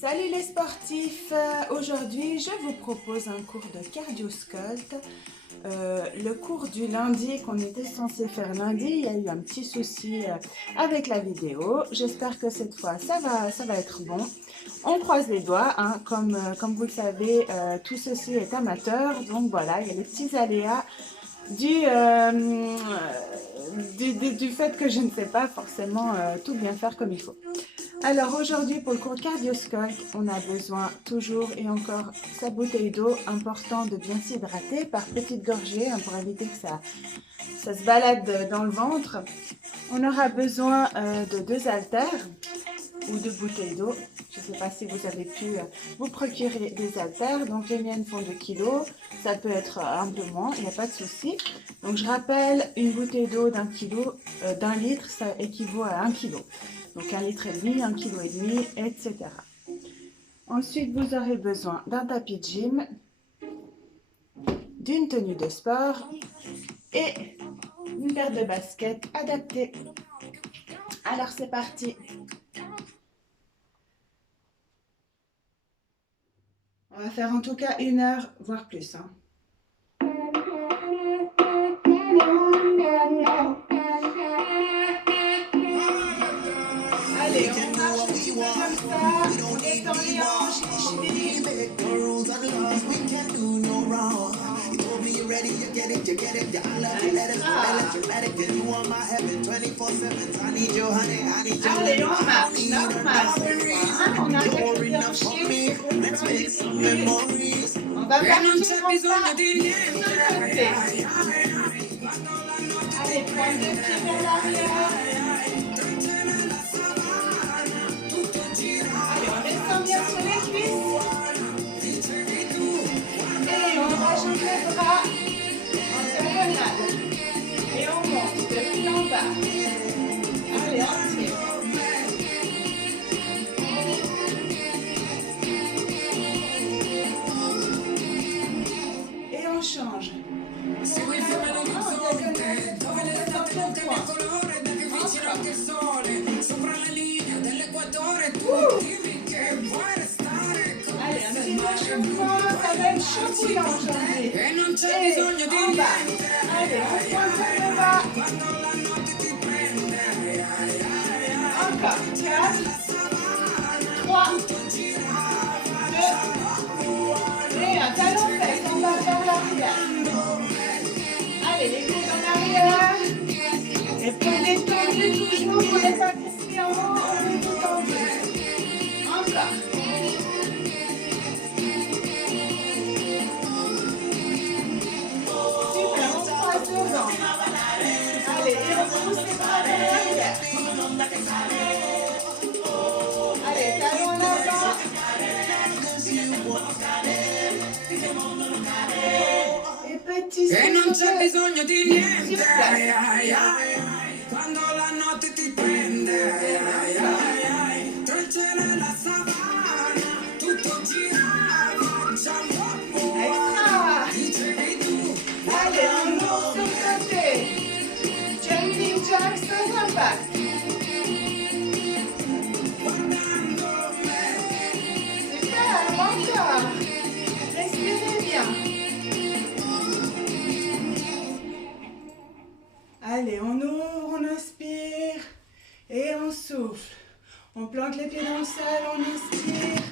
Salut les sportifs, aujourd'hui je vous propose un cours de cardio-sculpt. Le cours du lundi qu'on était censé faire lundi, il y a eu un petit souci avec la vidéo. J'espère que cette fois ça va être bon. On croise les doigts, hein. Comme vous le savez, tout ceci est amateur, donc voilà, il y a les petits aléas du fait que je ne sais pas forcément tout bien faire comme il faut. Alors aujourd'hui pour le cours cardio-sculpt, on a besoin toujours et encore sa bouteille d'eau, important de bien s'hydrater par petites gorgées hein, pour éviter que ça se balade dans le ventre. On aura besoin de 2 haltères ou 2 bouteilles d'eau. Je ne sais pas si vous avez pu vous procurer des haltères, donc les miennes font 2 kg, ça peut être un peu moins, il n'y a pas de souci. Donc je rappelle, une bouteille d'eau d'un litre, ça équivaut à 1 kg. Donc 1,5 litre, 1,5 kg, etc. Ensuite, vous aurez besoin d'un tapis de gym, d'une tenue de sport et une paire de baskets adaptées. Alors c'est parti. On va faire en tout cas 1 heure, voire plus. Hein. Allez, on marche un petit peu comme ça, on détend les hanches, les chevilles. Allez, on marche, normal. On arrête de bien chier. On va partir comme ça, de côté. Allez, prends 2 pieds vers l'arrière. Bien sur les cuisses et on rajoute les bras en diagonale et on monte depuis en bas. Allez, on tire. Et on change. Allez, un petit échauffement, ça va être chaud bouillant aujourd'hui. Et en bas. Allez, on pointe le bas. Encore. 4, 3, 2, et un talon fesse, on va vers l'arrière. Allez, les coudes en arrière. Et prenez tendu toujours pour ne pas crisper en haut, on est tout tendu. Encore. Super, on passe devant. Allez, et on pousse les bras vers l'arrière. Allez, talon en avant. Et petit souffle. E non c'è bisogno di niente. Quando la notte ti prende. Tra il cielo e la savana. Tutto gira. Facciamo extra. Dicevi tu. Allez, on ouvre sur le côté. Jumping jack sans impact. Super, encore. Respirez bien. Allez, on ouvre, on inspire et on souffle. On plante les pieds dans le sol, on inspire.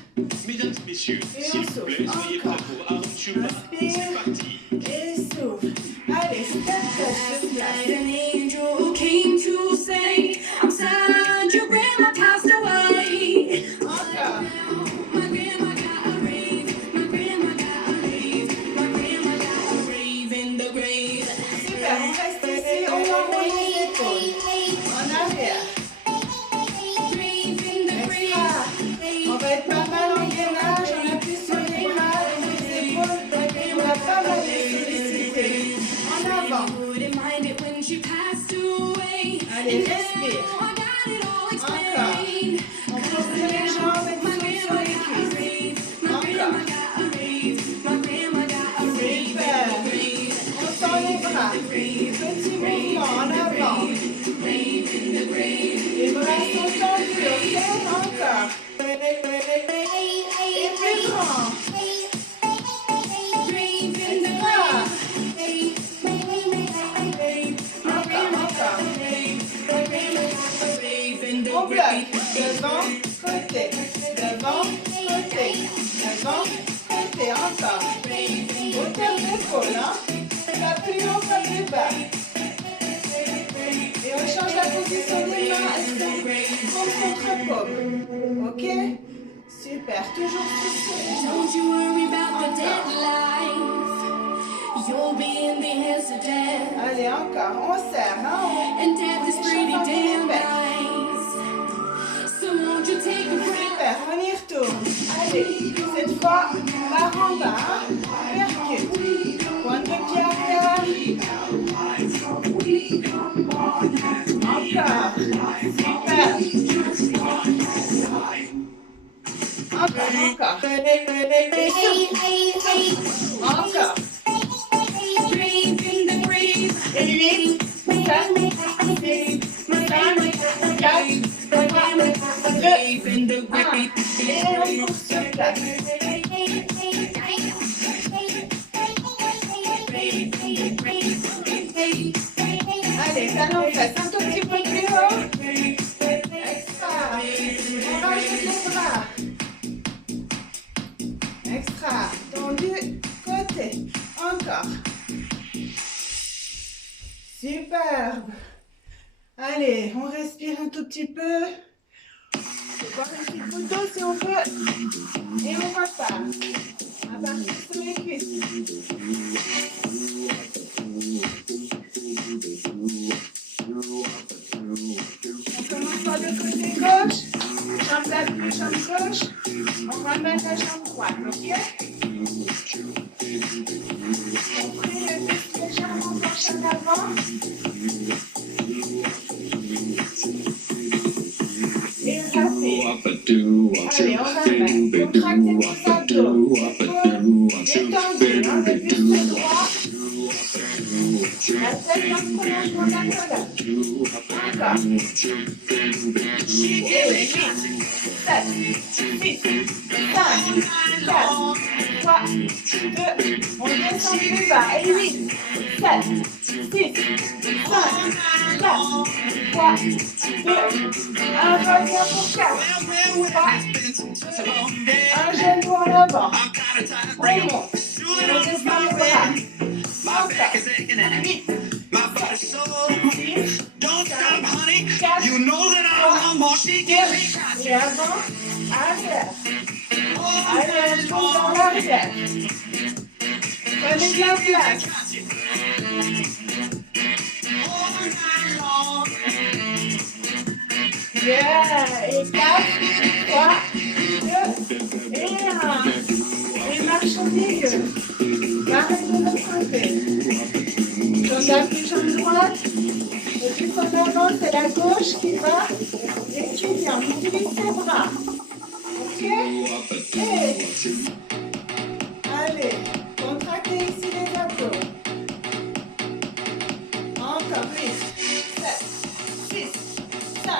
Mesdames et messieurs, Et s'il on vous plaît, souffle. soyez prêts pour Arthur. Inspire. C'est parti. Et souffle. Allez, step touch sur place. An angel came to say, I'm sad your grandma passed away. Encore. My grandma got a rave, my grandma got a rave, my grandma got a rave in the grave. Super, on reste ici, on envoie les épaules. En arrière. Extra. On va être pas mal en gainage, on appuie sur les bras et les épaules. On a pas mal l'épaule, hein. Pas plus haut, pas plus bas. Et on change la position des mains. Est-ce que paume contre paume? Ok? Super. Toujours structuré. Don't you worry about the deadlines. You'll be in the hands of death. Allez, encore. On serre, hein. And death is pretty Échauffe un damn peu les nice. So won't you take a breath? Super, on y retourne. Allez, cette fois, barre en bas, hein. Percute. Pointe de pied arrière. Encore. Super. Encore. Encore. Breathe in the breeze. Et 8, 7, 6, 5, 4, 3, 2, Breathe in the 1. Et on pousse sur place. Allez, talon fesse un tout petit peu plus haut. Extra. On rajoute les bras. Extra. Tendu côté. Encore. Superbe. Allez, on respire un tout petit peu. Boire un petit coup d'eau si on peut. Et on repart. À partir sur les cuisses. On commence par le côté gauche. Jambe la jambe gauche. On ramène la jambe droite, ok? On prie le buste légèrement penché en avant. Et rapide. Allez, on ramène. Contractez vos abdos. Détendu, hein, le buste droit. La tête dans le prolongement de la colonne. Encore. Et 7, 6, 5, 4, 3, 2, on descend plus bas. Et 8, 7, 6, 5, 4, 3, 2, 1, revient pour 4, 3, 2, un genou en avant. On monte. On descend les bras. Encore. 8, 6, Don't stop, honey. 4, You know that I want more. She gets me. et avant, arrière. Allez, on monte dans l'arrière. Prenez de la place. Yeah. Et 4, 3, 2, et 1. Et marche au milieu. Arrête de l'emprunter. Jambe la plus jambe droite. Le plus en avant, c'est la gauche qui va. Et qui vient. On utilise ses bras. Ok? Et allez, contractez ici les abdos. Encore 8, 7, 6, 5,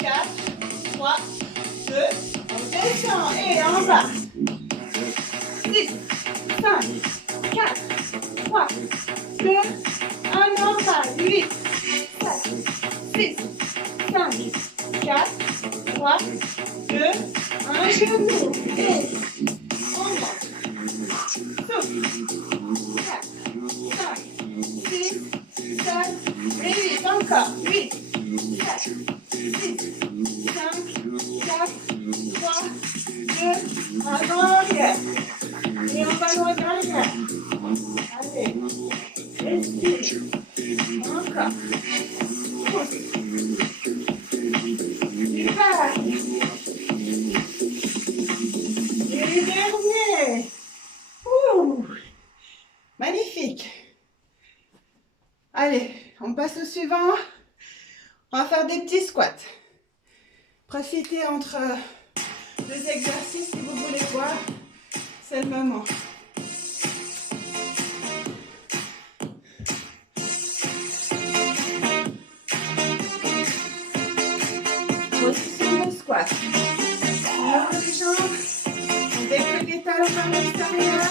4, 3, 2, on descend et en bas. 6, 5, 4, 3, 2, 1 en bas. 8, 7, 6, 5, 4, 3, 2, un genou. Et on monte. Souffle. 4, 5, 6, 7 et 8. Encore. 8, 7, 6, 5, 4, 3, 2, avant arrière. Et on va loin derrière. Allez. Respire. Encore. Pousse. Super. Et les derniers. Ouh. Magnifique. Allez, on passe au suivant. On va faire des petits squats. Profitez entre deux exercices si vous voulez voir. C'est le moment. Position de squat. On ouvre les jambes. On décolle les talons vers l'extérieur.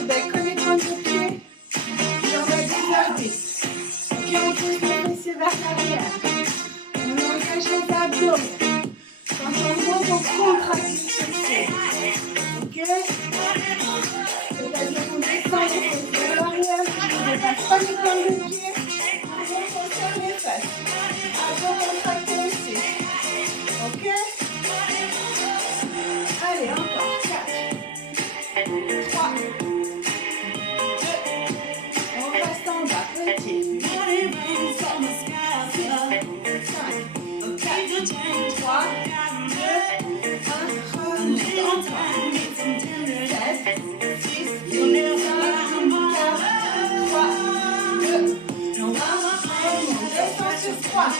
On décolle les pointes de pied. Jambes à 10h10. Ok, on pousse les fessiers vers l'arrière. On engage les abdos. Quand on monte, on contracte les fessiers. Ok? C'est-à-dire qu'on descend les fessiers.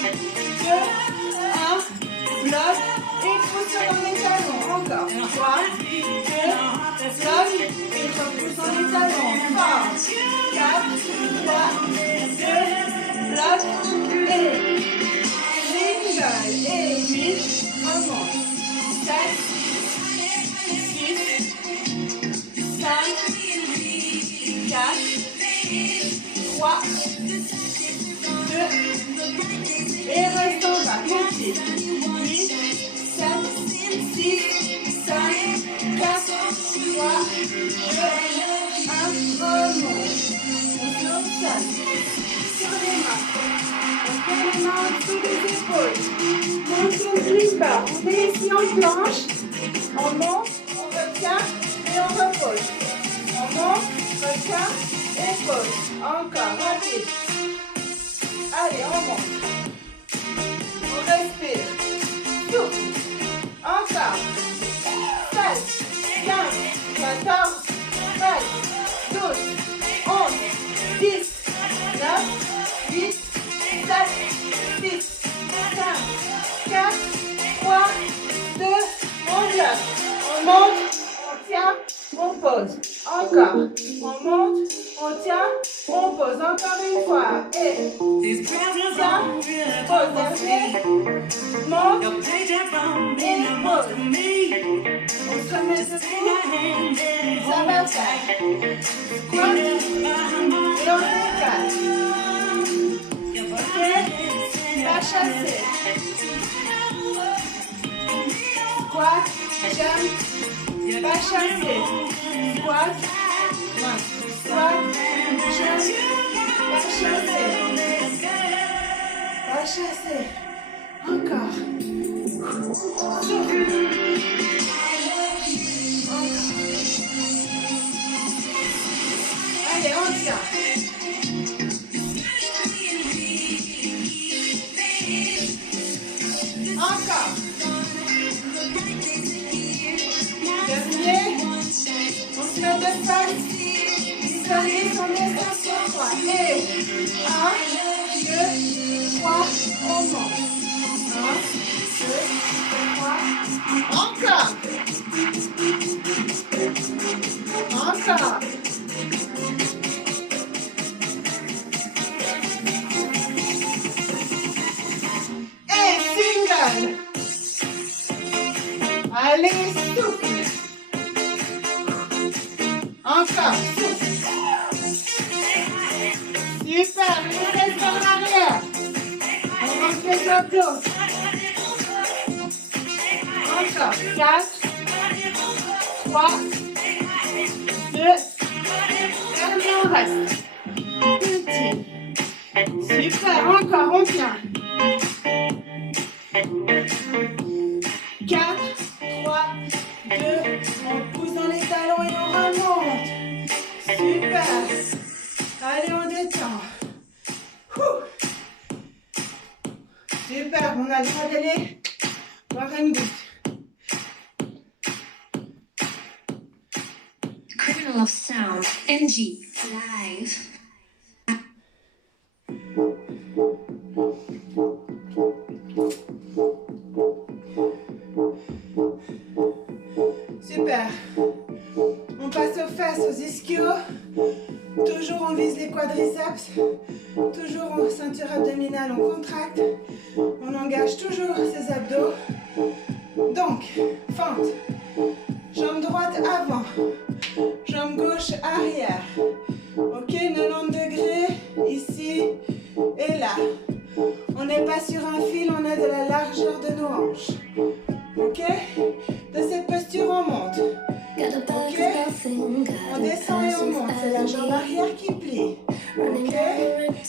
2, 1. Bloc et pousse dans les talons. Encore. 3, 2, bloc et repousse dans les talons. Fort. 4, 3, 2, bloc et single. Et 8, remonte. 7, 6, 5, 4, 3, 2, et reste en bas. Continue. 8, 7, 6, 5, 4, 3, 2, 1. Remonte. On se sol. Sur les mains. On fait les mains en dessous des épaules. Monte sur le glisse bar. On fait ici en planche. On monte, on retient et on repose. On monte, retient et pose. Encore, rapide. Allez, on monte. On respire. Souffle. Encore. 16, 15, 14, 13, 12, 11, 10, 9, 8, 7, 6, 5, 4, 3, 2, on bloque. On monte, on tient, on pose. Encore. On monte, on tient, on pose. Encore une fois. Et tiens, pose dernier. Monte et pose. On se remet debout. Ça va faire. Squat et on décale. Ok? Pas chasser. Squat, jump. Pas chasser. Squat. Squat, jump. Pas chasser. Pas chasser. Encore. Souffle. Encore. Allez, on tient. Encore. Dernier. On se met de face. Visualise son extension 3. Et 1, 2, 3. On monte. 1, 2, 3. Encore. Encore. Et single. Allez, souffle. Encore, souffle. Super, on reste vers l'arrière. On rentre les abdos. Encore, 4, 3, 2, dernier, on reste. Petit. Super, encore, on tient. 4, 3, 2, on pousse dans les talons et on remonte. Super. Allez, on détend. Super, on a le droit d'aller boire une goutte. Criminal of Sound, NG, live. Super. On passe aux fesses, aux ischios. Toujours on vise les quadriceps. Toujours en ceinture abdominale, on contracte. On engage toujours ses abdos. Donc, fente. Jambe droite avant. Jambe gauche arrière. Ok, 90 degrés ici et là. On n'est pas sur un fil, on a de la largeur de nos hanches. Ok? De cette posture, on monte. Ok? On descend et on monte. C'est la jambe arrière qui plie. Ok?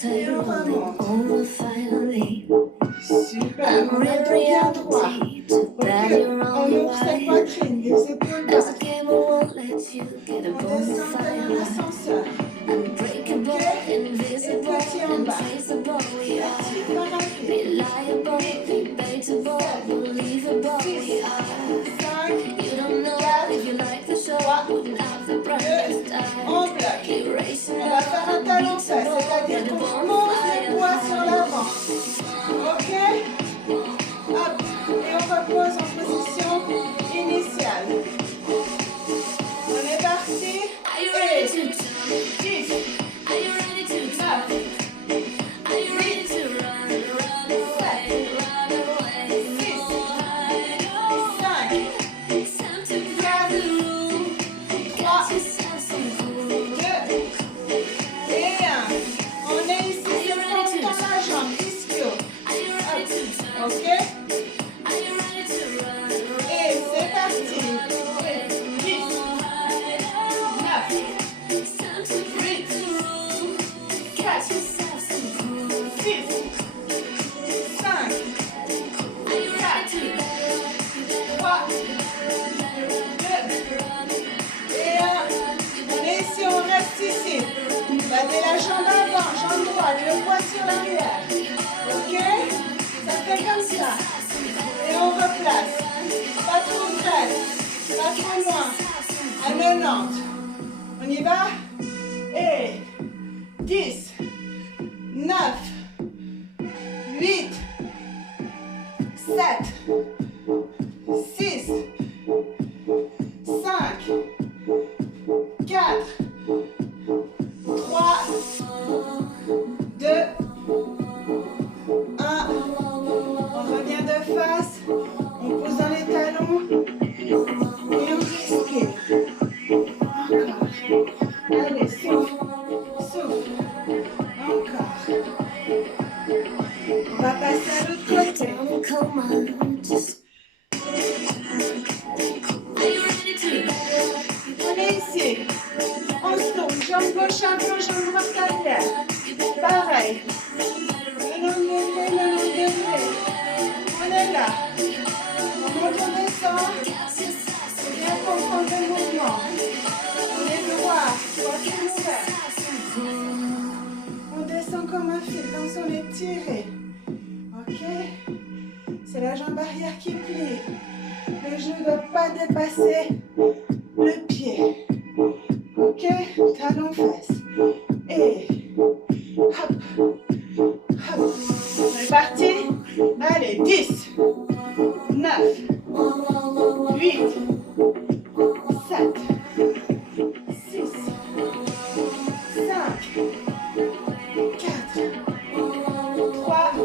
Et on remonte. Super. On a le dos bien droit. Ok? On ouvre sa poitrine, les épaules basses. On descend comme un ascenseur. Ok? Et poitrine en bas. Petit parapluie. 7, 6, 5, 4, 3, 2, on bloque. On va faire un talon fesse, c'est-à-dire qu'on pose les poids sur l'avant. Ok? ici. Battez la jambe avant, jambe droite, le poids sur l'arrière. Ok? Ça fait comme ça. Et on replace. Pas trop près, pas trop loin. À 90. On y va? Et 10, 9, 8, 7, 6, 5, 4, 3, 2, 1. On revient de face. On pose dans les talons. Et on respire. Encore. Allez, souffle. Souffle. Encore. On va passer à l'autre côté. On est ici. On se tourne. Jambe gauche un peu, jambe droite derrière. Pareil. Le long de nez. On est là. On monte, on descend. C'est bien comprendre le mouvement. On est droit. Poitrine ouverte. On descend comme un fil, comme si on est tiré. Ok? C'est la jambe arrière qui plie. Le genou ne doit pas dépasser le pied. Ok? Talon fesse. Et hop, hop. On est parti? Allez, 10, 9, 8, 7, 6, 5, 4, 3, 2,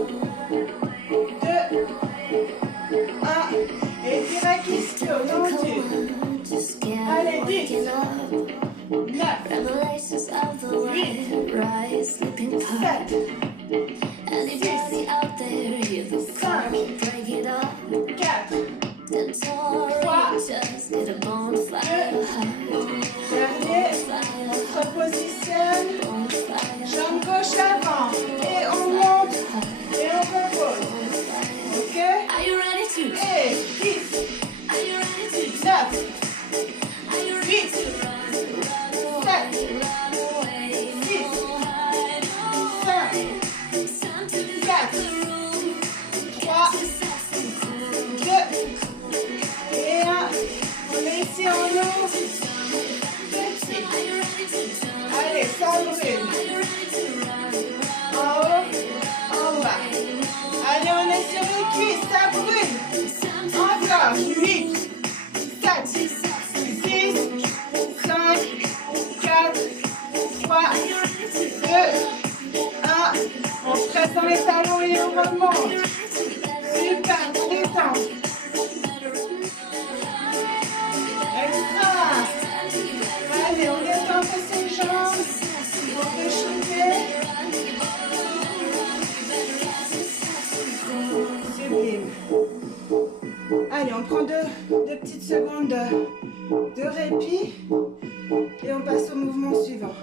1. Et direct ici, tendu. Allez, 10, 9, 8, 7, 6, 5, 4, 3, 2, dernier, on se repositionne, jambe gauche avant, et on monte, et on repose, ok? Et 10, 9, 8, 7, 6, 5, 4, 3, 2, et 1. On est ici en haut. Petit. Allez, ça brûle. En haut, en bas. Allez, on est sur les cuisses, ça brûle. Encore. 8, 7, 6, 5, 4, 3, 2, 1. On se presse dans les talons et on remonte. Super, on détend. Extra. Allez, on détend un peu ses jambes. On peut shooter. Sublime. Allez, on prend deux petites secondes de répit. Et on passe au mouvement suivant.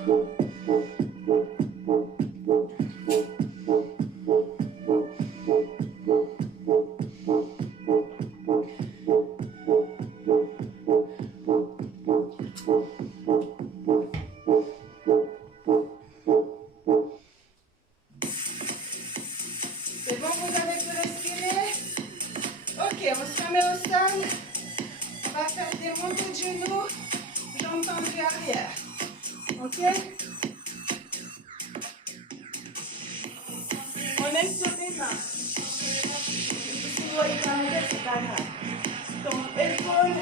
C'est bon, vous avez pu respirer? Ok, on se remet au sol. On va faire des montées de genoux, jambes tendues arrière. Ok? On est sur les mains. Si vous voyez pas mon tête, c'est pas grave. Donc, épaule,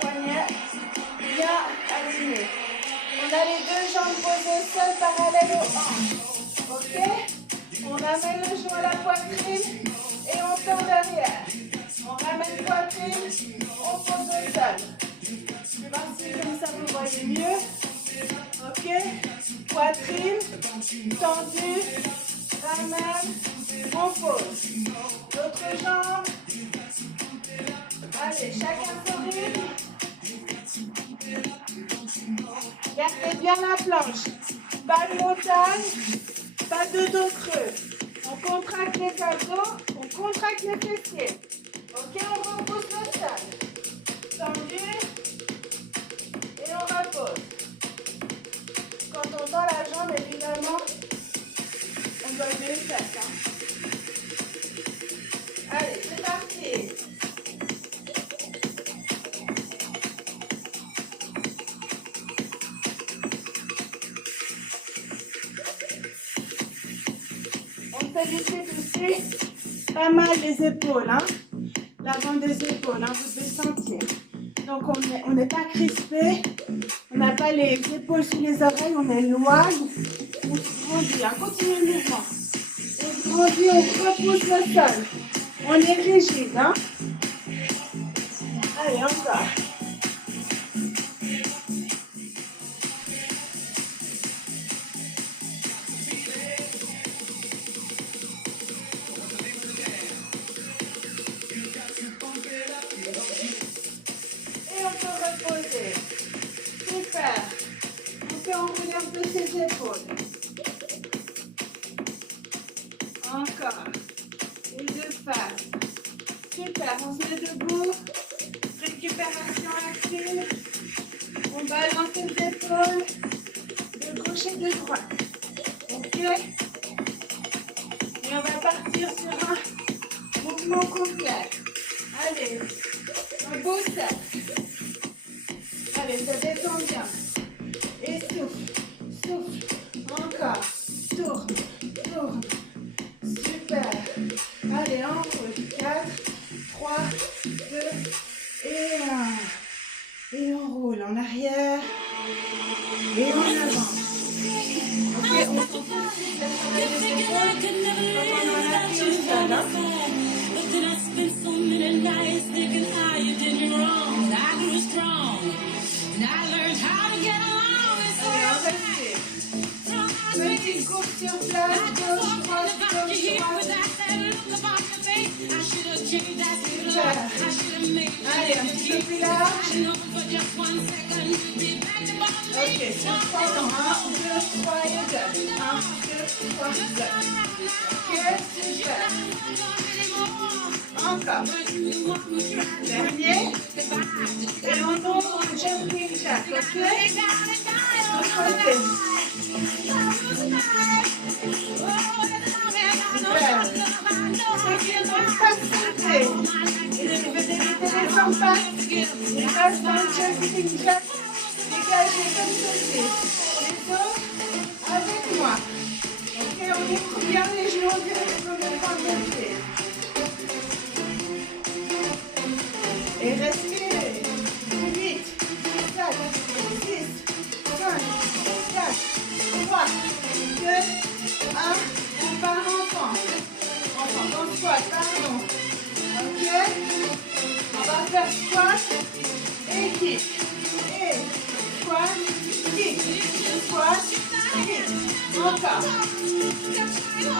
poignet, bien aligné. On a les deux jambes posées au sol parallèles aux hanches. Ok? On ramène le genou à la poitrine et on tend derrière. On ramène poitrine, on pose au sol. Merci, comme ça vous voyez mieux. Ok? Poitrine, tendue, ramène, on pose. L'autre jambe. Allez, chacun son rythme. Gardez bien la planche. Pas de montagne, pas de dos creux. On contracte les abdos, on contracte les fessiers. Ok, on repousse le sol. Tendu. Et on repose. sollicite aussi pas mal les épaules, hein, l'avant des épaules, hein, vous devez sentir. Donc on n'est pas crispé, on n'a pas les épaules sous les oreilles, on éloigne, on se grandit, hein, continue le mouvement. On se grandit, on repousse le sol. On est rigide, hein. Allez, encore. Et on peut reposer. Super. On peut enrouler un peu ses épaules. Encore. Et de face. Super. On se met debout. Récupération active. On balance les épaules de gauche et de droite. Ok? Et on va partir sur un mouvement complet. Allez, un beau cercle. Allez, ça détend bien. Et souffle, souffle. Encore. Tourne, tourne. Super. Allez, en route. 4, 3, 2 et 1. Et on roule en arrière et en avant. Ok, on s'en fout de travailler les épaules quand on en a pris au sol, hein. But then I spent so many nights thinking how you did me wrong. I grew strong, and I learned how to get along. It's Allez, on respire. Petite courbe sur place, gauche, droite, gauche, droite. Allez, un petit peu plus large. Ok, sur 3 dans 1, 2, 3 et 2. 1, 2, 3, 2. Ok, super. Encore. Dernier. Et on ouvre un jumping jack, ok? L'autre côté. Super. Ceux qui ne peuvent pas sauter et qui veulent éviter les impacts, ils restent dans le jumping jack, dégagés comme ceci. Les autres, avec moi. Ok, on ouvre bien les genoux en direction de la pied. Et respirez. 8, 7, 6, 5, 4, 3, 2, 1. On part enfant. Enfant, dans squat, pardon. Ok. On va faire squat et kick. Et squat, kick. Squat, kick. Encore.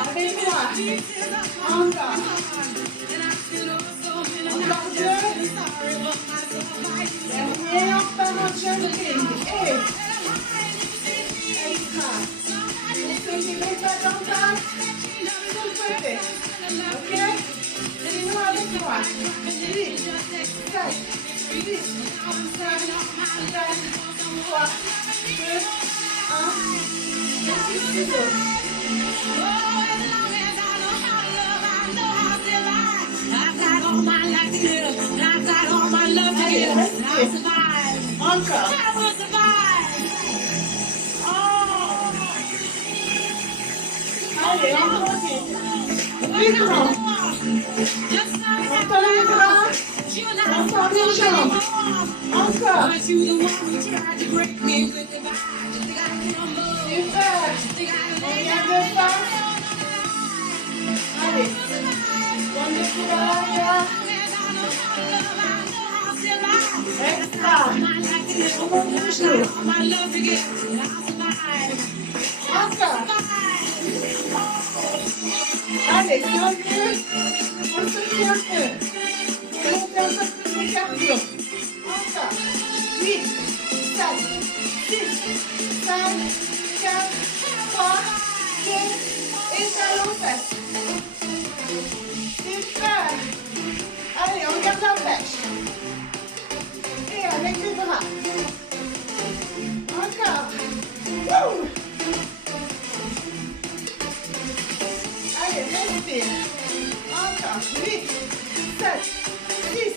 Avec moi. Encore. Encore 2. Dernier, on part en jumping. Et extra. Pour ceux qui ne mettent pas d'impact, sur le côté. Ok? Sinon avec moi. 8, 7, 6, 5, 4, 3, 2, 1. Merci les autres. Allez, restez. Encore. Allez, on continue. Plus grand. On tend les bras. On tend les jambes. Encore. Super. On vient de face. Allez. Donne le coup à l'arrière. Extra. On monte toujours. Encore. Allez, si on veut, on se tient un peu. On fait un peu plus de cardio. Encore. 8, 7, 6, 5, 4, 3, 2, et talons fesses. Super. Allez, on garde la pêche. Et avec les bras. Encore. Wouh. Allez, respire. Encore. 8, 7, 6,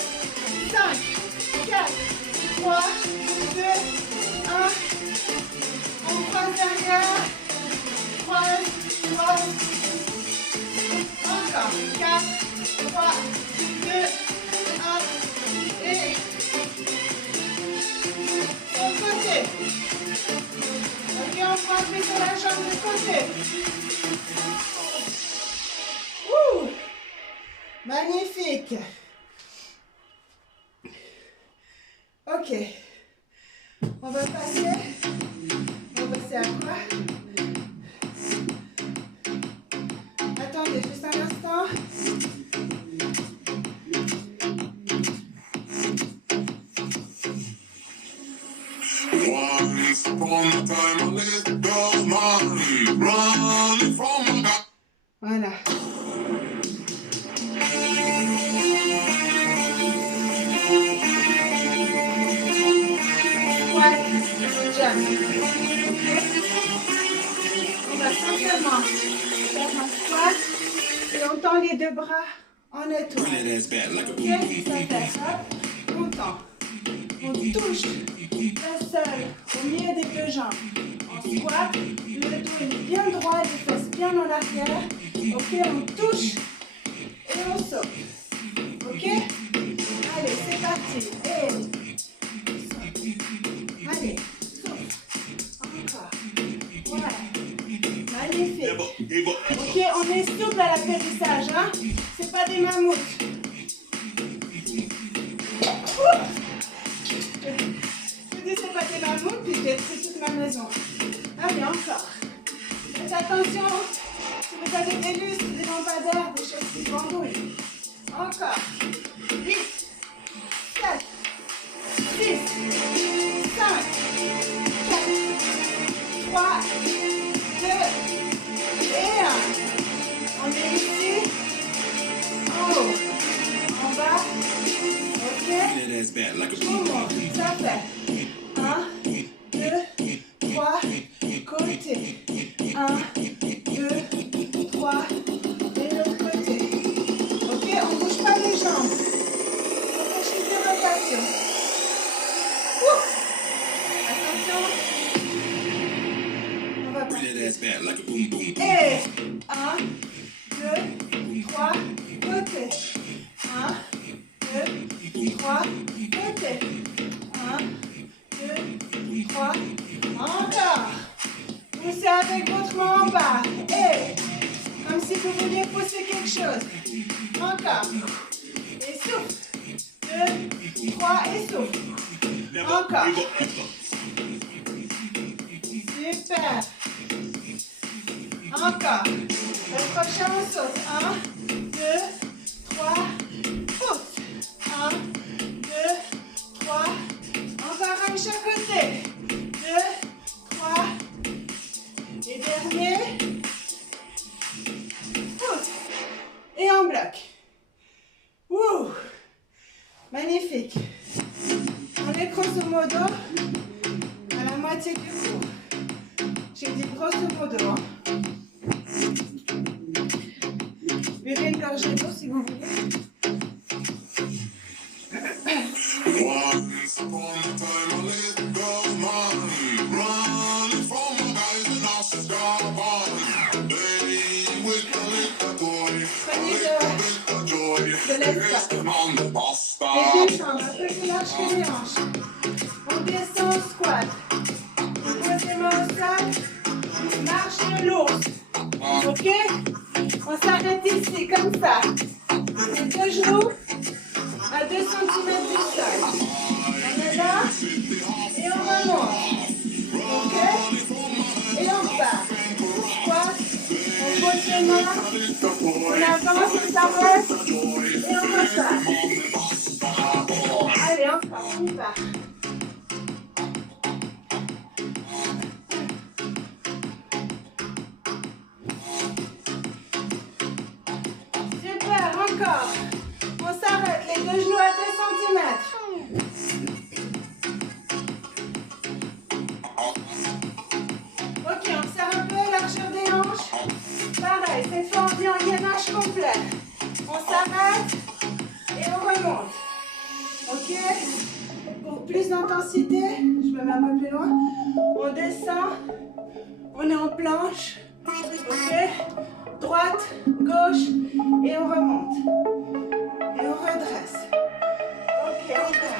5, 4, 3, 2, 1. On croise derrière. Croise, croise. encore. 4, 3, 2, 1. Et sur le côté. Ok, on prend appuyer sur la jambe de côté. Ouh, magnifique. Ok. On va passer à quoi? Attendez juste un instant. Once upon a time, a little girl man running from my Voilà. Squat, jump. On va simplement faire un squat et on tend les deux bras en étoile. Ok, ça fait hop, on tend. On touche le sol au milieu des deux jambes. En squat, le dos est bien droit, les fesses bien en arrière. Ok, on touche et on saute. Ok? Allez, c'est parti. Et saute. Allez, saute. Encore. Voilà. Magnifique. Ok, on est souple à l'atterrissage, hein? C'est pas des mammouths. Je dis c'est pas des mammouths, puis j'ai pris toute ma maison. Allez, encore. Faites attention, si vous avez des lustres, des lampadaires, des choses qui pendouillent. Encore. 8, 7, 6, 5, 4, 3, 2 et 1. On est ici, en haut, en bas, ok? Je vous montre, ça fait 1, 2, 3, côté. 1, 2, 3, et l'autre côté. Ok, on ne bouge pas les jambes. On fait juste des rotations. Ouh. Attention. On va passer. Et 1, 2, 3, côté. 1, 2, 3, côté. 1, 2, 3, encore. Poussez avec votre main en bas. Et comme si vous vouliez pousser quelque chose. Encore. Et souffle. 2, 3 et souffle. Encore. Super. Encore. Le prochain, on saute. 1, 2, 3, pousse. 1, 2, 3. Encore un de chaque côté. 2, 3. Et dernier. Pousse. Et en bloc. Ouh. Magnifique. On est grosso modo à la moitié du cours. J'ai dit grosso modo. Hein. Buvez une gorgée d'eau si vous voulez. Once upon a time, a little girl man running from my guys and now she's gone. They with a little boy, a little joy. Resting on the bus stop. Les deux jambes un peu plus larges que les hanches. On descend au squat. On pose les mains au sol. Marche de l'ours. Ok? On s'arrête ici, comme ça. Les deux genoux à 2 cm du sol. On est là et on remonte. Ok? Et on part. Squat. On pose les mains. On avance, on s'arrête. Et on repart. Allez, encore, on part. Super, encore. On s'arrête, les deux genoux à 2 cm. Ok, on serre un peu, largeur des hanches. Pareil, cette fois on vient en gainage complet. On s'arrête et on remonte. Ok? Pour plus d'intensité, je me mets un peu plus loin. On descend, on est en planche. Ok? droite, gauche, et on remonte. Et on redresse. Ok, encore.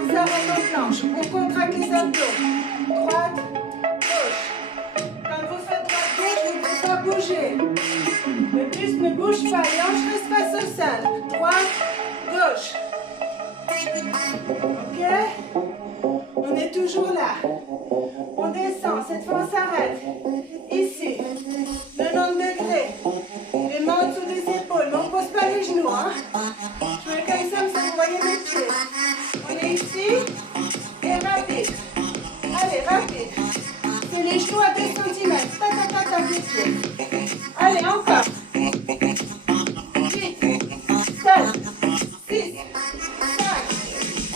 On s'arrête en planche. On contracte les abdos. Droite, gauche. Quand vous faites droite, gauche, vous ne pouvez pas bouger. Le buste ne bouge pas. Les hanches restent face au sol. Droite, gauche. Ok? On est toujours là. On descend. Cette fois, on s'arrête. Ici. 90 degrés. Les mains au-dessous des épaules. Mais on ne pose pas les genoux. Hein? Je fais comme ça, vous voyez mes pieds. On est ici. Et rapide. Allez, rapide. C'est les genoux à 2 cm. Tac, tac, tac, tac, les pieds. Allez, encore. 8, 7, 6, 5,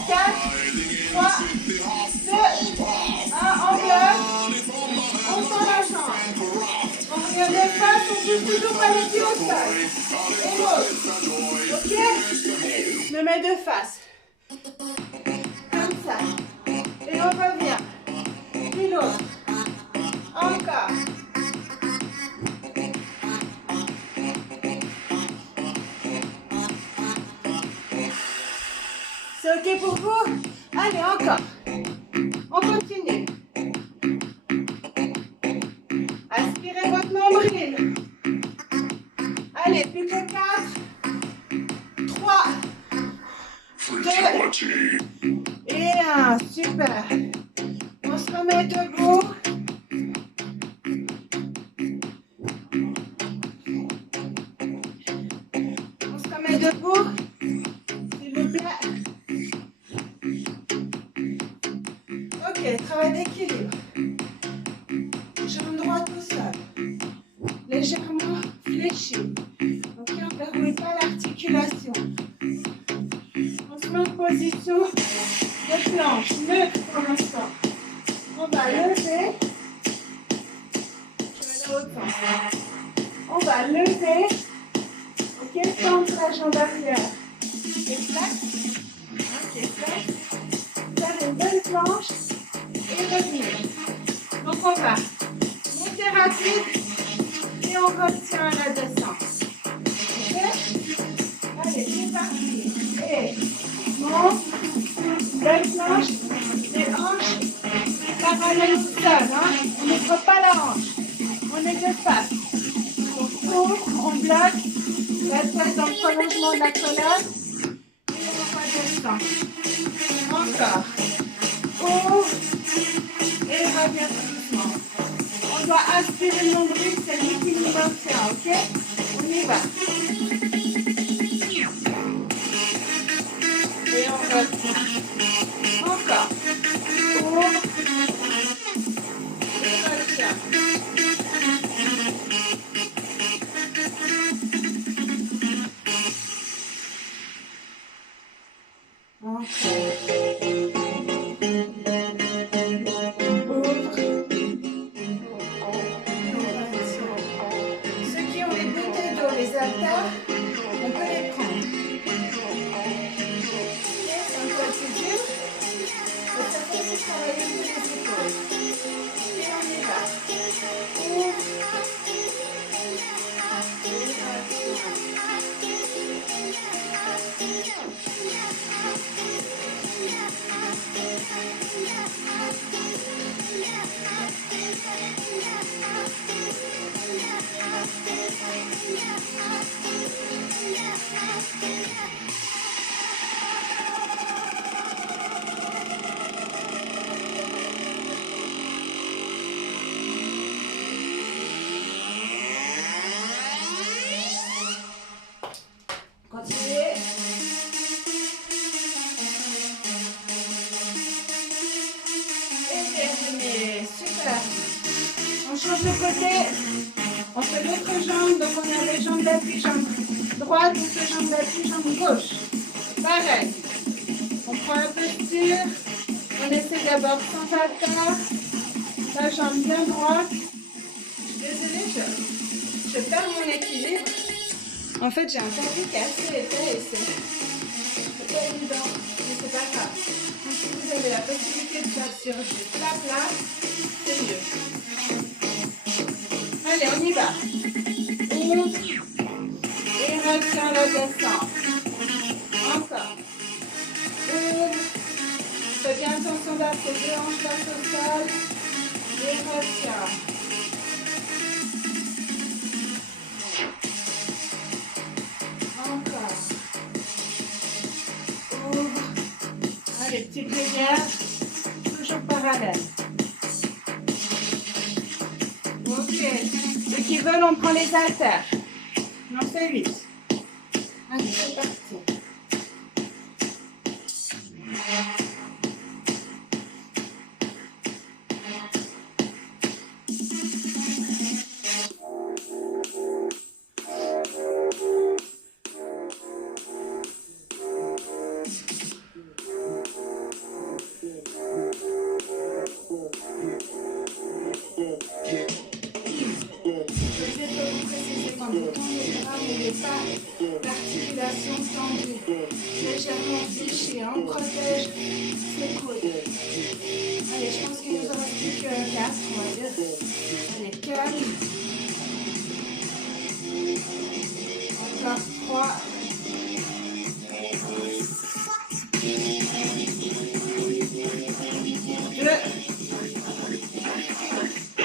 4, 3, 2, 1, on bloque. On tend la jambe. On revient des faces, on touche toujours pas les pieds au sol. Et l'autre. Ok? Je me mets de face. Comme ça. Et on revient. Puis l'autre. Encore. C'est ok pour vous? Allez, encore. On continue. Aspirez votre nombril. Allez, plus que 4, 3, 2 et 1. Super. On se remet debout. On se remet debout. S'il vous plaît. Ok, travail d'équilibre. Jambe droite au sol. Légèrement fléchie. Ok, on ne verrouille pas l'articulation. On se met en position de planche, neutre pour l'instant. On va lever. Je vais dans l'autre sens. On va lever. Ok, tendre la jambe arrière. Et flex. Ok, flex. Faire une belle planche. Et revenir. Donc on va monter rapide. Et on retient la descente. Ok? Allez, c'est parti. Et monte. Belle planche. Les hanches parallèles au sol. Hein? On ne frappe pas la hanche. On est de face. On court, on bloque. La tête dans le prolongement de la colonne. Et on va descendre. Encore. Ouvre. Et reviens tout doucement. On doit aspirer le nombril, c'est lui qui nous maintient, ok? On y va. Et on retient. Encore. Ouvre. Et retient. Continuez. Et terminé. Super. On change de côté. On fait l'autre jambe. Donc on a les jambes d'appui, jambe droite, on fait jambe d'appui, jambe gauche. Pareil. On prend un peu de tir. On essaie d'abord sans attard. La jambe bien droite. Je suis désolée, je perds mon équilibre. En fait, j'ai un tapis qui est assez épais et c'est pas évident, mais c'est pas grave. Donc, si vous avez la possibilité de faire sur la place, c'est mieux. Allez, on y va. Et retiens la descente. Encore. Ouvre. Fais bien attention à tes deux hanches face au sol. Et retiens. Encore. Ouvre. Allez, petite rivière. Toujours parallèle. Ok. Ceux qui veulent, on prend les haltères. On en fait 8. Allez, c'est parti. L'articulation tendue, légèrement fléchée, on protège ses coudes. Allez, je pense qu'il nous en reste plus que 4, on va dire. Allez, 4. Encore 3.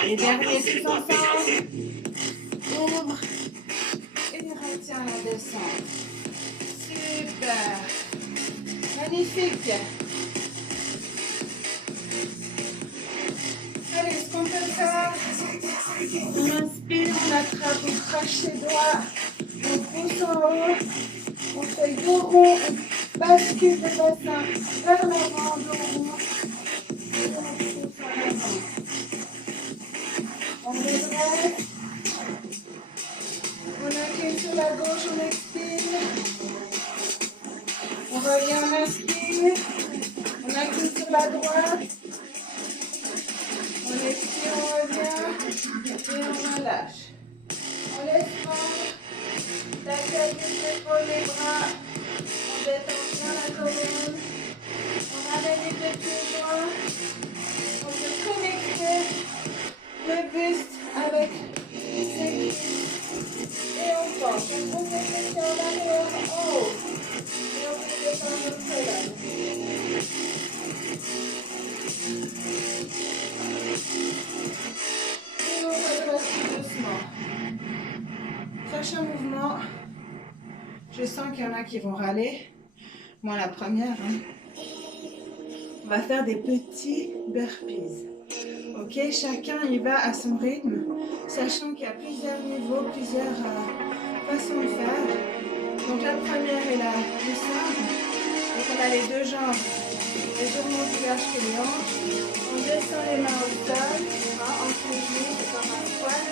Les derniers tous ensemble. Ouvre. Et retiens la descente. Super. Magnifique. Allez, ce qu'on peut faire, on inspire, on attrape, on crache ses doigts, on pousse en haut, on fait dos rond, on bascule le bassin vers l'avant, dos rond, et on pousse en avant. On redresse. On incline sur la gauche, on expire. On revient, on inspire. On incline sur la droite. On expire, on revient. Et on relâche. On laisse prendre la tête, les épaules, les bras. On détend bien la colonne. On ramène les deux pieds joints. On peut connecter le buste avec ses cuisses. Et on porte, on pose les fessiers en arrière, en haut. Et on fait descendre notre colonne. Et on redresse tout doucement. Prochain mouvement. Je sens qu'il y en a qui vont râler. Moi la première. On va faire des petits burpees. Ok, chacun y va à son rythme, sachant qu'il y a plusieurs niveaux, plusieurs façons de faire. Donc la première est la plus simple. Donc on a les deux jambes légèrement plus larges que les hanches. On descend les mains au sol, entre les genoux, c'est comme un squat.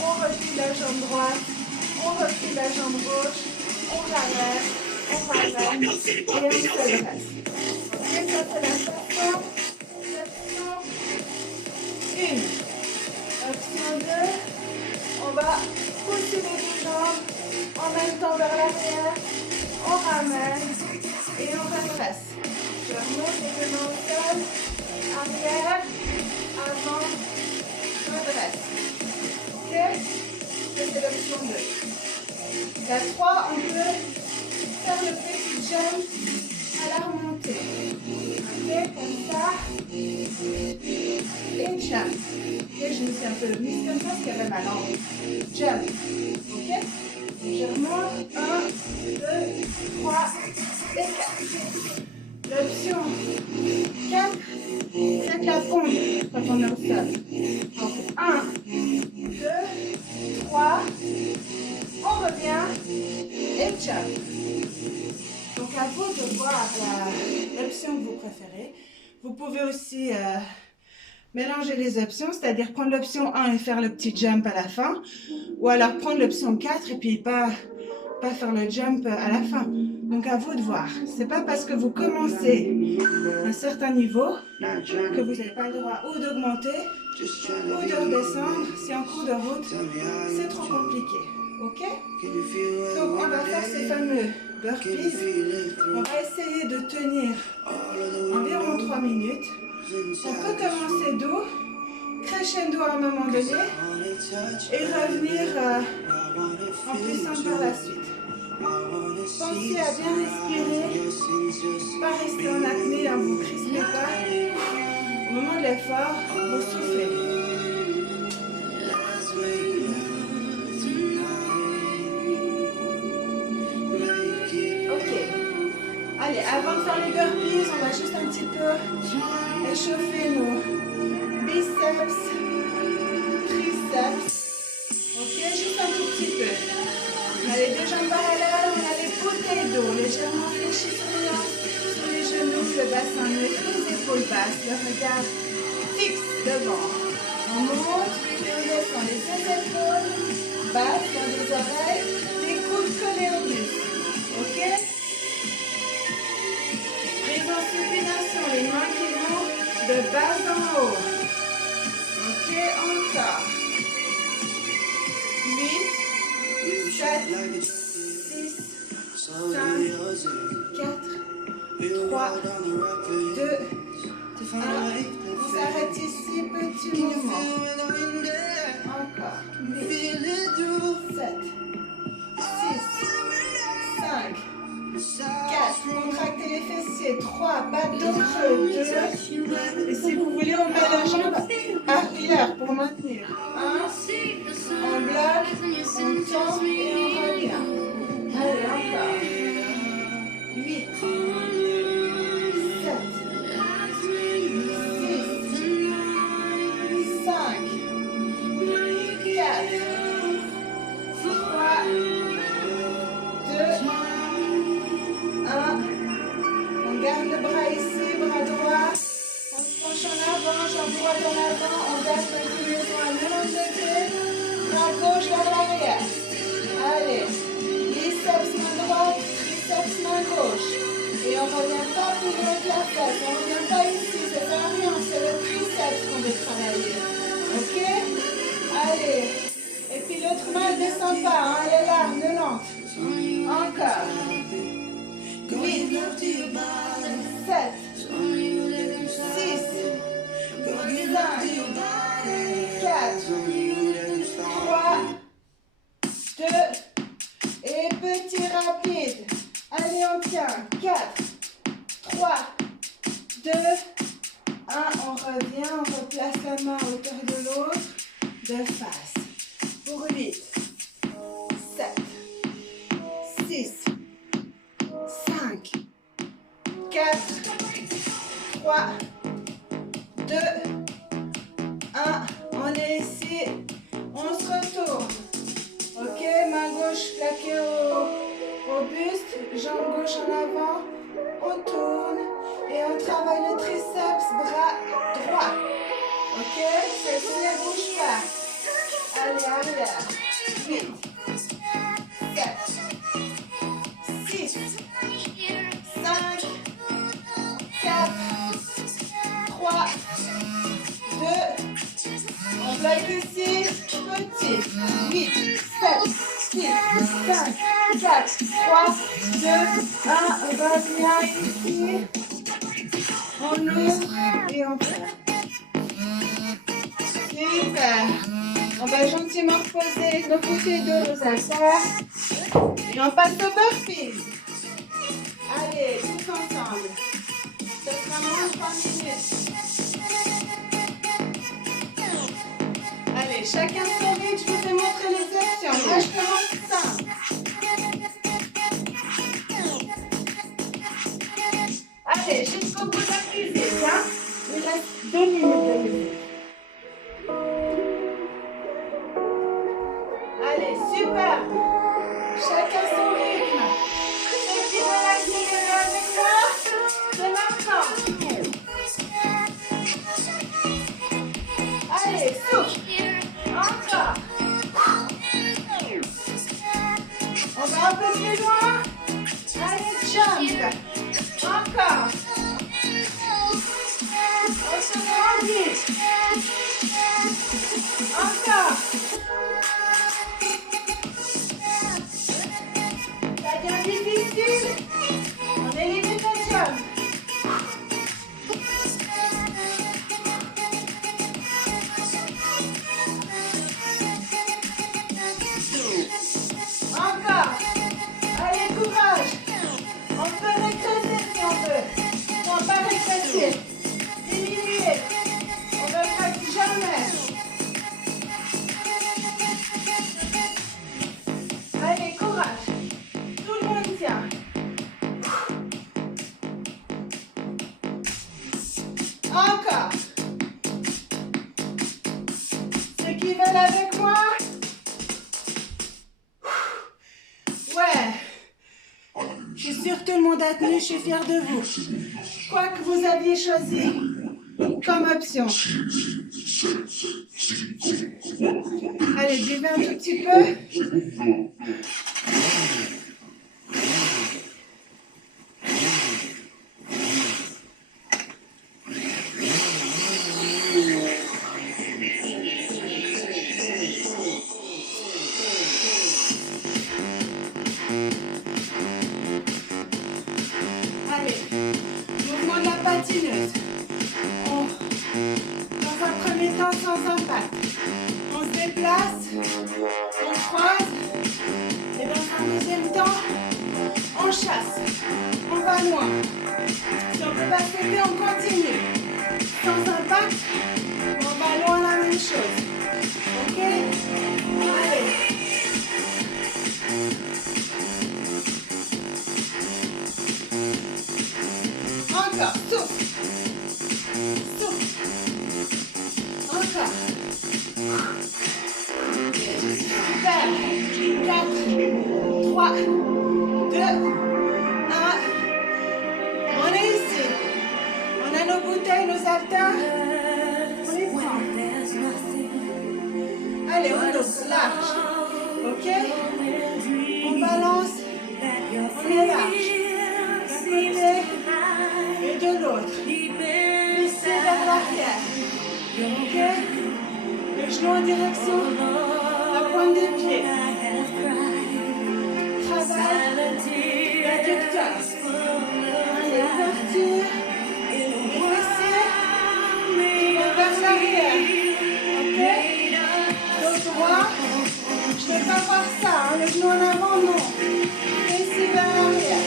On recule la jambe droite, on recule la jambe gauche, on ramène, et on se dresse. Ok, ça c'est la façon. Une. Option 2. On va pousser les deux jambes en même temps vers l'arrière. On ramène et on redresse. Je remonte les deux mains au sol. Arrière, avant, redresse. Ok? C'est l'option 2. La 3, on peut faire le petit jump à la remontée. Ok, comme ça. Et jump. Et je me suis un peu mise comme ça parce qu'il y avait ma langue. Jump. Ok? Je remonte. 1, 2, 3 et 4. L'option 4, c'est la pompe quand on est au sol. Donc 1, 2, 3. On revient et jump. Donc à vous de voir l'option que vous préférez. Vous pouvez aussi mélanger les options, c'est-à-dire prendre l'option 1 et faire le petit jump à la fin. Ou alors prendre l'option 4 et puis pas faire le jump à la fin. Donc à vous de voir. C'est pas parce que vous commencez un certain niveau que vous n'avez pas le droit ou d'augmenter ou de redescendre si en cours de route c'est trop compliqué. Ok? Donc on va faire ces fameux burpees. On va essayer de tenir environ 3 minutes. On peut commencer doux, crescendo à un moment donné et revenir en puissance par la suite. Pensez à bien respirer, pas rester en apnée, vous ne crispez pas. Au moment de l'effort, vous soufflez. Ok. Allez, avant de faire les burpees, on va juste un petit peu échauffer nos biceps, triceps. Ok, juste un tout petit peu. On a les deux jambes parallèles, on a les potato légèrement fléchis sur les genoux, le bassin neutre, les épaules basses, le regard fixe devant. On monte, puis on descend les deux épaules basses dans les oreilles, les coudes collés au buste. Ok? Prise en supination, les mains qui vont de bas en haut. Ok, encore. 8, 7, 6, 5, 4, 3, 2, 1. On s'arrête ici, petit mouvement. Encore. 8, 7, 6, 5, 4. Contractez les fessiers. 3, pas de creux. 2. Et si vous voulez, on met la jambe arrière pour maintenir. 1. On bloque, on tend et on revient. Allez, encore. 8, 7, 6, 5, 4, 3, 2, 1. On garde le bras ici, bras droit. On se penche en avant, jambe droite en avant. On garde l'inclinaison à 90 degrés. Bras gauche vers l'arrière. Allez. Biceps main droite, triceps main gauche. Et on ne revient pas plus loin que la face. On ne revient pas ici, ça ne sert à rien. C'est le triceps qu'on veut travailler. Ok? Allez. Et puis l'autre main ne descend pas, hein, elle est là, 90. Encore. 8, 7, 6, 5, 4, 3, 2, et petit rapide. Allez, on tient. 4, 3, 2, 1. On revient, on replace la main à hauteur de l'autre, de face. Pour 8, 7, 6, 5, 4, 3, 2, 1. On est ici. On se retourne. Ok, main gauche plaquée au buste, jambe gauche en avant. On tourne et on travaille le triceps, bras droit. Ok, celle-ci ne bouge pas. Allez, arrière. 8, 7, 6, 5, 4, 3, 2, on bloque ici, petit. 8, 7, 6, 5, 4, 3, 2, 1. On revient ici. On ouvre et on ferme. Super. On va gentiment reposer nos côtés de nos haltères. Et on passe au burpees. Allez, tous ensemble. Ça sera moins 3 minutes. Allez, chacun son rythme, je vous ai montré les actions. Là, je commence simple. Allez, jusqu'au bout de la physique, hein. Il reste 2 minutes de musique. Allez, super. Chacun son rythme. Ceux qui veulent accélérer avec moi, c'est maintenant. Allez, souffle. Encore. On va un peu plus loin. Allez, jump. Encore. On se rend vite. Suivez-le avec moi. Ouais. Je suis sûre que tout le monde a tenu, je suis fière de vous. Quoi que vous aviez choisi comme option. Allez, buvez un tout petit peu. Allez, mouvement de la patineuse. Dans un premier temps, sans impact. On se déplace, on croise, et dans un deuxième temps, on chasse, on va loin. Si on ne peut pas s'aider, on continue. Sans impact, on va loin la même chose. Ok? Allez. Encore, souffle. Souffle. Encore. Super. 4, 3, 2, 1. On est ici. On a nos bouteilles, nos haltères. On les prend. Allez, on ouvre large. Ok? On balance. On est large. D'un côté et de l'autre. Poussez vers l'arrière. Ok? Le genou en direction la pointe des pieds. Travaille l'adducteur. Allez, ouverture. Et baissez. Et vers l'arrière. Ok? Dos droit. Je ne vais pas voir ça. Hein. Le genou en avant, non. Baissez vers l'arrière.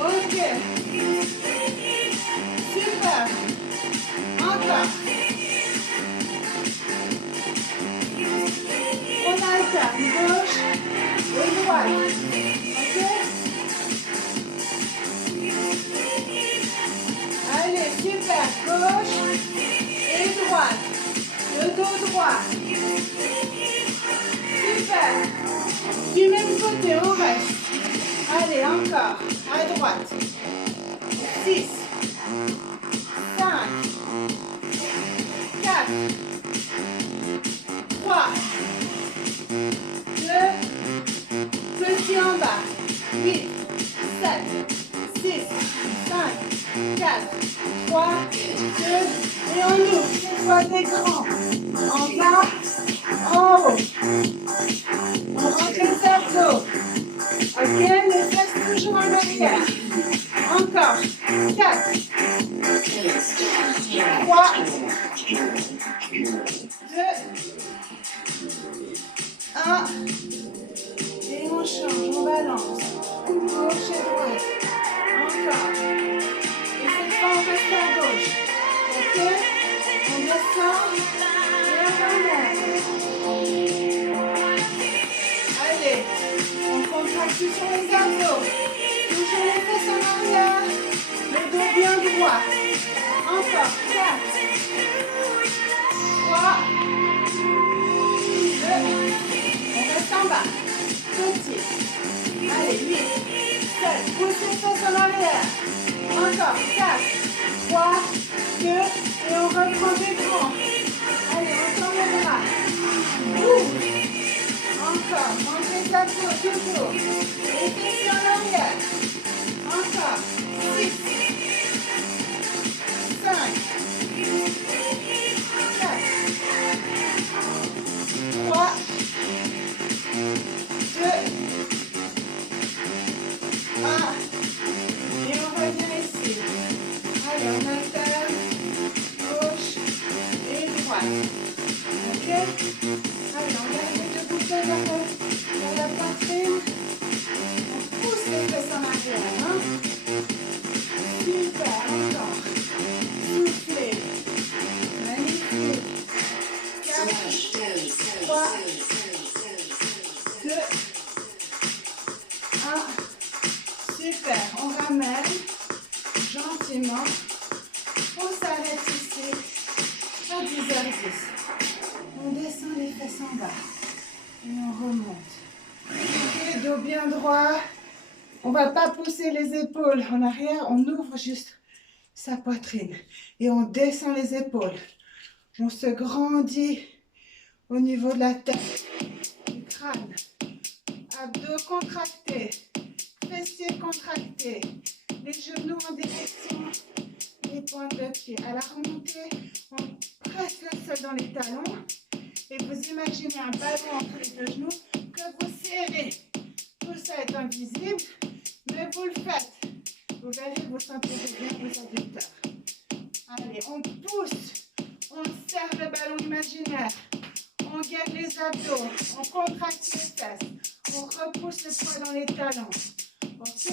Ok. Super. Encore. On alterne gauche et droite. Ok? Allez, super. Gauche et droite. Le dos droit. Super. Du même côté, on reste. Allez, encore. À droite. 6, 5, 4, 3, 2, petit en bas. 8, 7, 6, 5, 4, 3, 2, et on ouvre. Cette fois des grands. En bas, en haut. On rentre les abdos. Ok, les fesses toujours en arrière. Encore. 4, 3, 2, 1. Et on change, on balance. Gauche et droite. Encore. Et cette fois, on reste à gauche. Ok? On descend. Et on remonte. Allez. On contracte sur les abdos. Toujours les fesses en arrière. Le dos bien droit. Encore. 4, 3, 2. On reste en bas. Petit. Allez, 8, 7. Pousse les fesses en arrière. Encore. 4, 3, 2. Et on reprend des grands. Allez, on tend les bras. Encore. Montrez les abdos toujours. Les fesses en arrière. Encore. 6, 5, 4, 3, 2, 1. Et on revient ici. Allez, on alterne. Gauche et droite. Ok? Allez, on garde les deux bouteilles vers la poitrine. On pousse les fesses en arrière. Hein? Super, encore. Soufflez. Magnifique. 4, 3, 2, 1. Super. On ramène gentiment. On s'arrête ici à 10 exercice. On descend les fesses en bas. Et on remonte. Ok, dos bien droit. On ne va pas pousser les épaules en arrière. On ouvre juste sa poitrine. Et on descend les épaules. On se grandit au niveau de la tête, du crâne. Abdos contractés. Fessiers contractés. Les genoux en direction des pointes de pied. À la remontée, on presse le sol dans les talons. Et vous imaginez un ballon entre les deux genoux que vous serrez. Tout ça est invisible, mais vous le faites. Vous verrez, vous sentirez bien vos adducteurs. Allez, on pousse. On serre le ballon imaginaire. On gaine les abdos. On contracte les fesses. On repousse le poids dans les talons. Ok?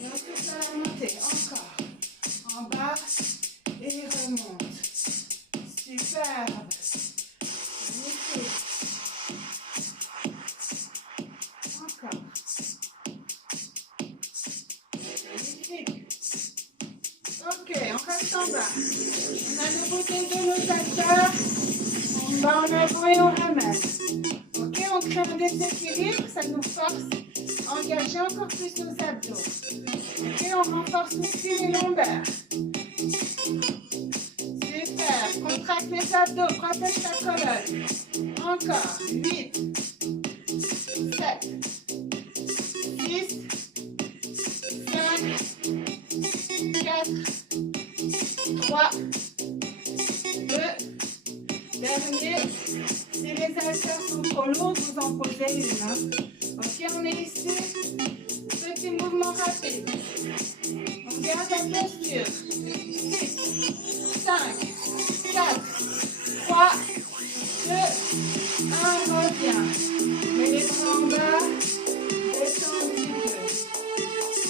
Et on pousse à la montée. Encore. En bas. Et remonte. Superbe. Magnifique. Encore. Magnifique. Ok, on reste en bas. On a le bouteille de nos acteurs. On bat en avant et on ramène. Ok, on crée un déséquilibre. Ça nous force à engager encore plus nos abdos. Ok, on renforce aussi les lombaires. Super. Contracte les abdos. Protège ta colonne. Encore. 8, 7, 6, 5, 4, 3, 2, dernier. Si les haltères sont trop lourdes, vous en posez une. Hein. Ok, on est ici. Petit mouvement rapide. On garde la posture. 6, 5, 4, 3, 2, 1, reviens. Mets les bras en bas. Descends un petit peu.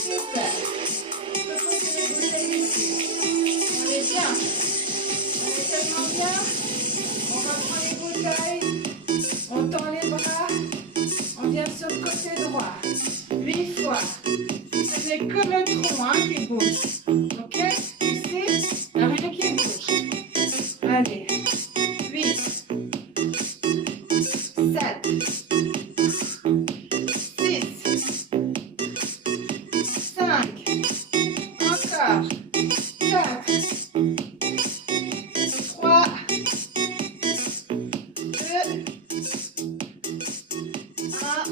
Super. Je peux poser les bouteilles ici. On est bien. On est tellement bien. On reprend les bouteilles. On tend les bras. On vient sur le côté droit. 8 fois. Ce n'est que le tronc hein, qui bouge. Ok? Ici, il n'y a rien qui bouge. Allez. 8, 7, 6, 5, encore, 4, 3, 2, 1.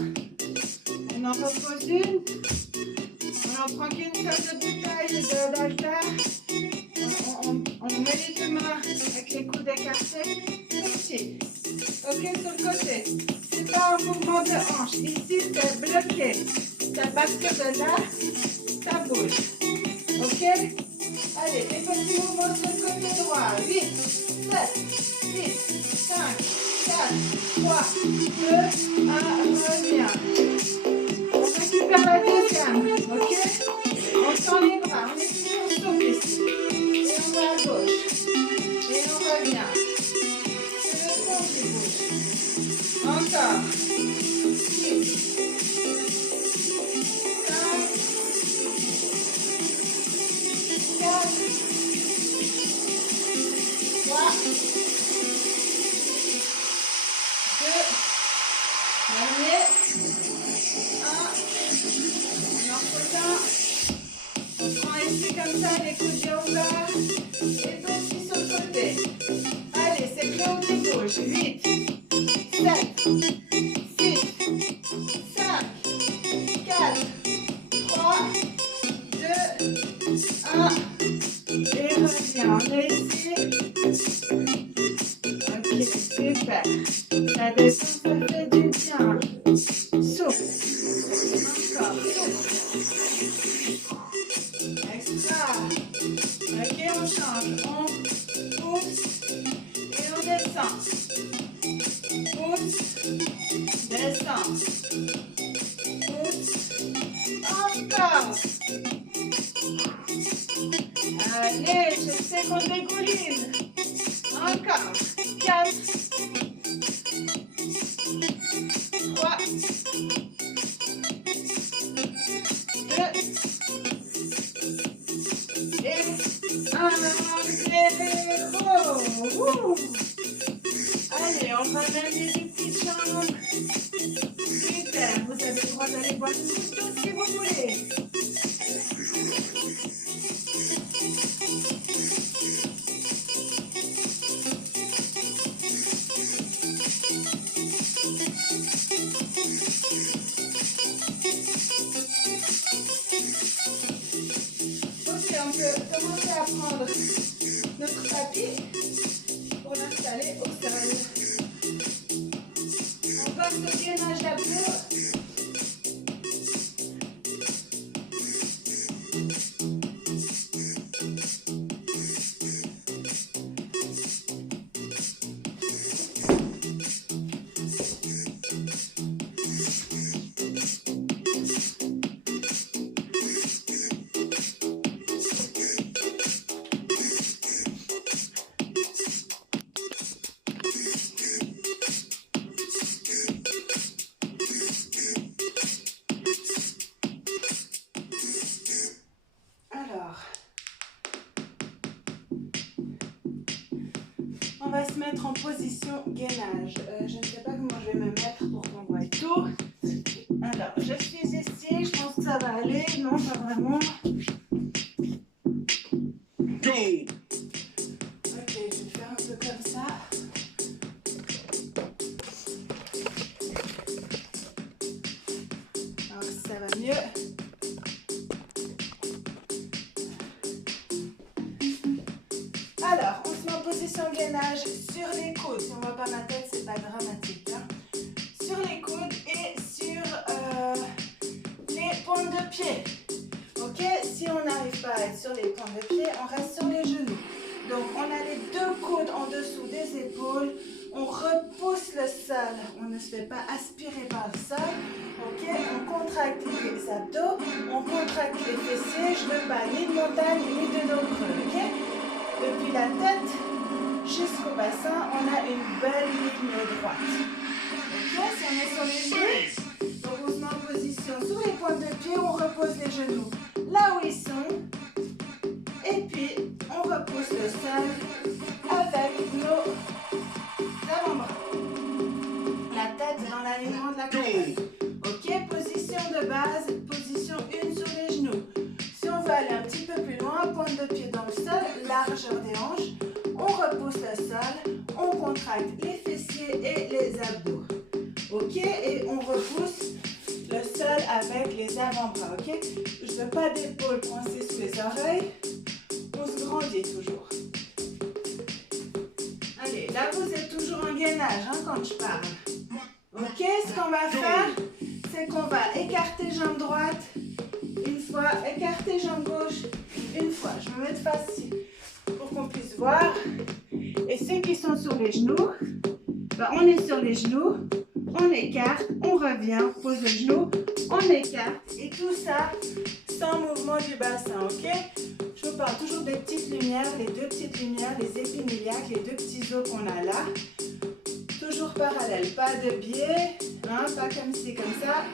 On en repose une. On en prend qu'une seule de bouteille d'haltère. On met les deux mains avec les coudes écartés. Petit. Ok, sur le côté. C'est pas un mouvement de hanche. Ici, c'est bloqué. C'est à partir de là, ça bouge. Ok? Allez, et petit mouvement sur le côté droit. 8, 7, 6, 5, 4, 3, 2, 1, reviens. On récupère la deuxième. Ok? On tend les bras. On est toujours souple ici. Et on va à gauche. Et on revient. C'est le tronc qui bouge. Encore. 6, 5, 4, 3, 2, dernier. 1. On en repose un. On prend ici comme ça les coudes bien ouverts. Et petit sur le côté. Allez, c'est Cléo qui bouge. 8, 7, 6, 5, 4, 3, 2, 1. Et reviens. On est ici. Ok, super. Ça descend, ça fait du bien. Souffle. Encore, souffle. Extra. Ok, on change. On pousse et on descend. Pousse, descend. Pousse. Encore. Allez, je sais qu'on dégouline. Encore. 4, 3, 2, et 1, 0. Ouh. Allez, on va mener les petites jambes. Super, vous avez le droit d'aller boire une petite d'eau si vous voulez. Ok, on peut commencer à prendre notre tapis pour l'installer au sol. On passe au gainage d'abdos. On va se mettre en position gainage. Je ne sais pas comment je vais me mettre pour qu'on voit tout. Alors, je suis ici, je pense que ça va aller. Non, pas vraiment. Go! Ok, je vais faire un peu comme ça. Alors, ça va mieux. Alors, on se met en position gainage sur les coudes. Si on ne voit pas ma tête, c'est pas dramatique. Hein. Sur les coudes et sur les pointes de pied. Ok, si on n'arrive pas à être sur les pointes de pied, on reste sur les genoux. Donc, on a les deux coudes en dessous des épaules. On repousse le sol. On ne se fait pas aspirer par le sol. Ok, on contracte les abdos. On contracte les fessiers. Je ne veux pas ni de montagne ni de dos creux. Ok? Depuis la tête jusqu'au bassin, on a une belle ligne droite. Ok, si on est sur les genoux, donc on se met en position sur les pointes de pied, on repose les genoux là où ils sont. Et puis, on repousse le sol avec nos avant-bras. La tête dans l'alignement de la colonne. Ok, position de base, position 1 sur les genoux. Si on veut aller un petit peu plus loin, pointe de pied dans le sol, largeur des hanches, on repousse le sol, on contracte les fessiers et les abdos. Ok, et on repousse le sol avec les avant-bras. Ok, je ne veux pas d'épaule coincée sous les oreilles, on se grandit toujours. Allez, là vous êtes toujours en gainage hein, quand je parle. Ok, ce qu'on va faire, c'est qu'on va écarter jambe droite une fois, écarter jambe gauche une fois. Je me mets de face ici pour qu'on puisse voir. Et ceux qui sont sur les genoux, ben on est sur les genoux, on écarte, on revient, pose le genou, on écarte. Et tout ça sans mouvement du bassin, ok? Je vous parle toujours des petites lumières, les deux petites lumières, les épiniliaques, les deux petits os qu'on a là. Toujours parallèle, pas de biais, hein, pas comme ci, comme ça,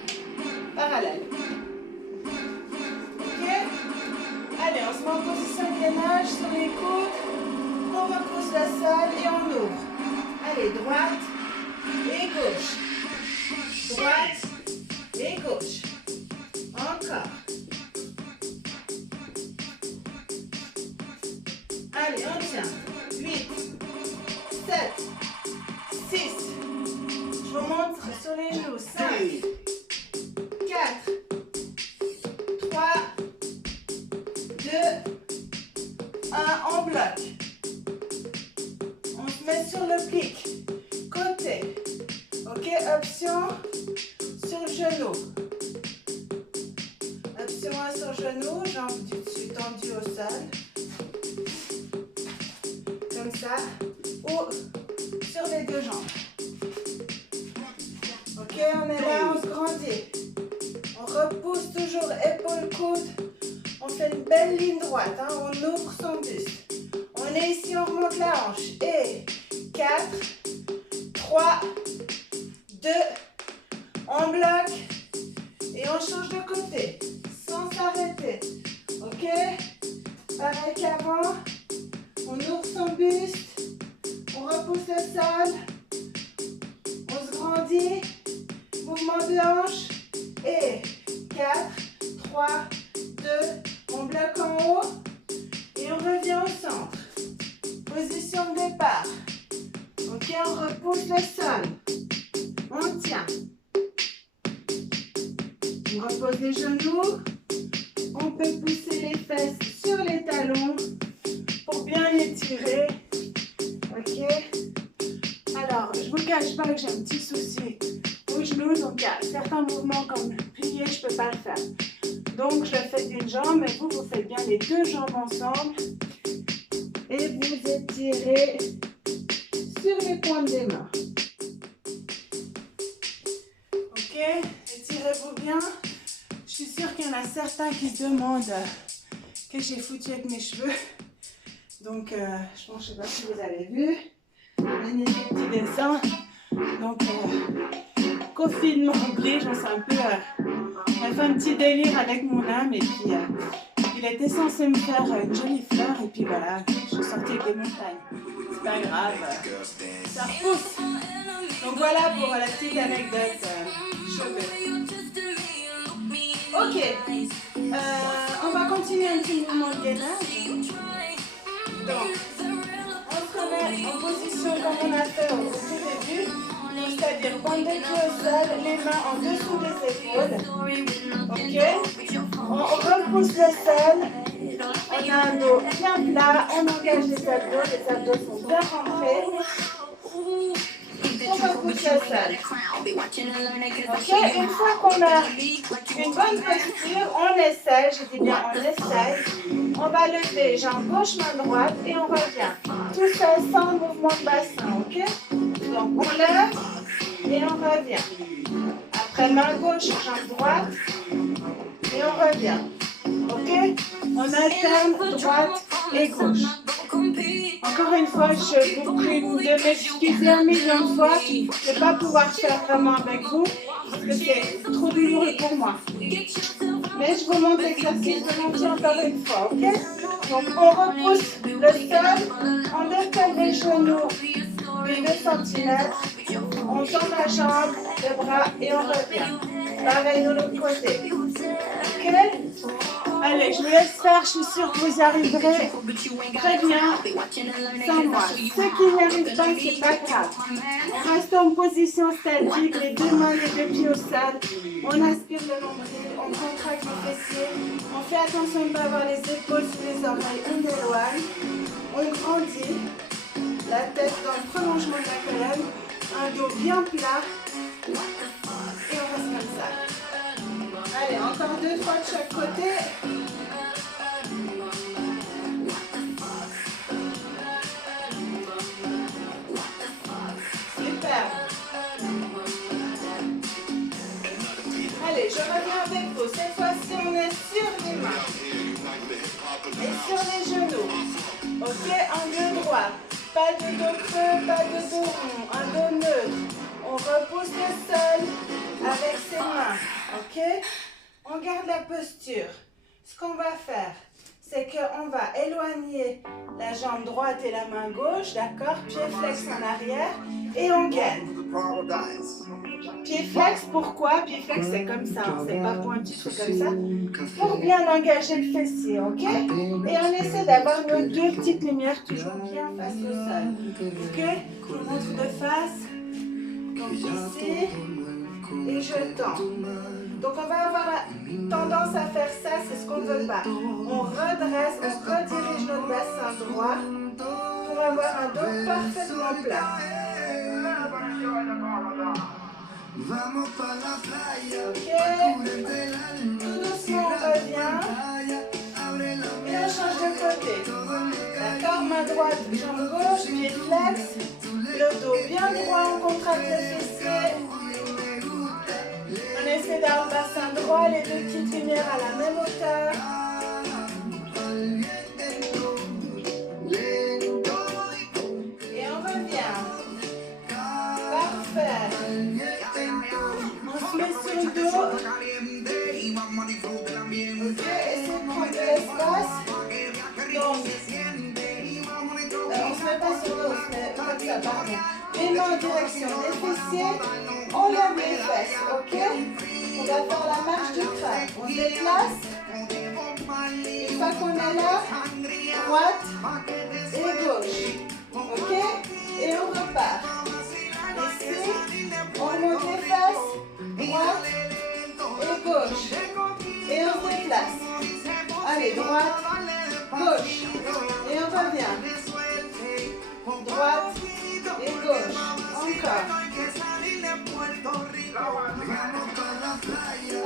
parallèle. Ok? Allez, on se met en position de gainage sur les coudes, on repousse le sol et on ouvre. Allez, droite et gauche. Droite et gauche. Encore. Allez, on tient. 8, 7, 6. Je vous montre sur les genoux. 5, 4, 3, 2, 1. En bloc. On se met sur le plic. Côté. Ok, option sur le genou. Option 1 sur le genou, jambe du dessus tendue au sol. Comme ça. Ou sur les deux jambes. Ok, on est là, on se grandit. On repousse toujours épaule-coude. On fait une belle ligne droite, hein, on ouvre son buste. On est ici, on remonte la hanche. Et 4, 3, 2, on bloque et on change de côté sans s'arrêter. Ok? Pareil qu'avant, on ouvre son buste, 3, 2, on bloque en haut et on revient au centre. Position de départ. Ok, on repousse le sol. On tient. On repose les genoux. On peut pousser les fesses sur les talons pour bien étirer. Ok. Alors, je ne vous cache pas que j'ai un petit souci au genou. Donc, il y a certains mouvements comme plier, je ne peux pas le faire. Donc, je le fais d'une jambe, mais vous faites bien les deux jambes ensemble. Et vous étirez sur les pointes des mains. Ok, étirez-vous bien. Je suis sûre qu'il y en a certains qui se demandent que j'ai foutu avec mes cheveux. Donc, je ne sais pas si vous avez vu. Un petit dessin. Donc, confinement oblige, on s'est un peu... on a fait un petit délire avec mon âme et puis... il était censé me faire une jolie fleur et puis voilà, je suis sortie avec des montagnes. C'est pas grave, ça repousse. Donc voilà pour la petite anecdote cheveux. Ok, on va continuer un petit mouvement de gainage. Donc, on se remet en position comme on a fait au tout début, c'est-à-dire bande de pieds au sol, les mains en dessous des épaules. Ok, on repousse le sol, on a un dos bien plat, on engage les abdos sont bien rentrés. On repousse le sol. Ok, une fois qu'on a une bonne posture, on essaie, je dis bien on essaie. On va lever jambe gauche, main droite et on revient. Tout ça sans mouvement de bassin, ok? Donc on lève et on revient. Après main gauche, jambe droite et on revient. Ok? On alterne droite et gauche. Encore une fois, je vous prie de m'excuser un million de fois. Je ne vais pas pouvoir faire vraiment avec vous parce que c'est trop douloureux pour moi. Mais je vous montre l'exercice de l'entier encore une fois, ok? Donc on repousse le sol, on décolle les genoux de 2 cm, on tend la jambe, le bras et on revient. Pareil de l'autre côté. Ok? Allez, je vous laisse faire, je suis sûre que vous y arriverez très bien sans moi. Ceux qui n'y arrivent pas, c'est pas grave. On reste en position statique, les deux mains, les deux pieds au sol. On aspire le nombril, on contracte les fessiers. On fait attention de ne pas avoir les épaules sous les oreilles, on éloigne. On grandit, la tête dans le prolongement de la colonne, un dos bien plat. Et on reste comme ça. Allez, encore 2 fois de chaque côté. Super. Allez, je reviens avec vous. Cette fois-ci, on est sur les mains et sur les genoux. Ok, angle droit. Pas de dos creux, pas de dos rond. Un dos neutre. On repousse le sol avec ses mains. Ok? On garde la posture. Ce qu'on va faire, c'est qu'on va éloigner la jambe droite et la main gauche, d'accord? Pied flex en arrière et on gaine. Pied flex, pourquoi? Pied flex, c'est comme ça, hein, c'est pas pointu, c'est comme ça. Pour bien engager le fessier, ok? Et on essaie d'avoir nos 2 petites lumières toujours bien face au sol. Ok? Je vous montre de face. Donc ici, et je tends. Donc on va avoir tendance à faire ça, c'est ce qu'on ne veut pas. On redresse, on redirige notre bassin droit pour avoir un dos parfaitement plat. Ok, tout doucement on revient et on change de côté. D'accord, main droite, jambe gauche, pied flex, le dos bien droit, on contracte le fessier. On essaie d'avoir le bassin droit, les 2 petites lumières à la même hauteur. Et on revient. Parfait. On se met sur le dos. Ok, essayez de prendre de l'espace. Donc, on ne se met pas sur le dos, on se met comme ça, pardon. Les mains en direction des fessiers. On lève les fesses, ok? On va faire la marche du crabe. On se déplace. fois qu'on est là, droite et gauche. Ok? Et on repart. Ici, on monte les fesses, droite et gauche. Et on se déplace. Allez, droite, gauche. Et on revient. Droite et gauche. Encore.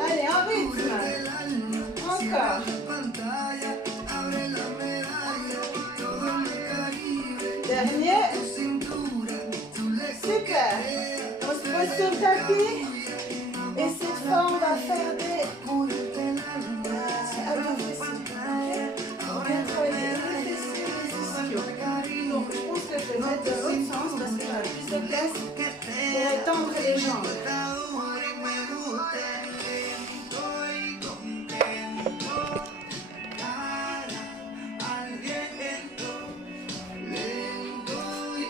Allez, en rythme. Encore. Dernier. Super. On se pose sur le tapis. Et cette fois, on va faire des abdos fessiers. On vient travailler les fessiers et les ischios. Donc, je pense que je vais mettre dans l'autre sens parce que j'aurai plus de place pour étendre les jambes.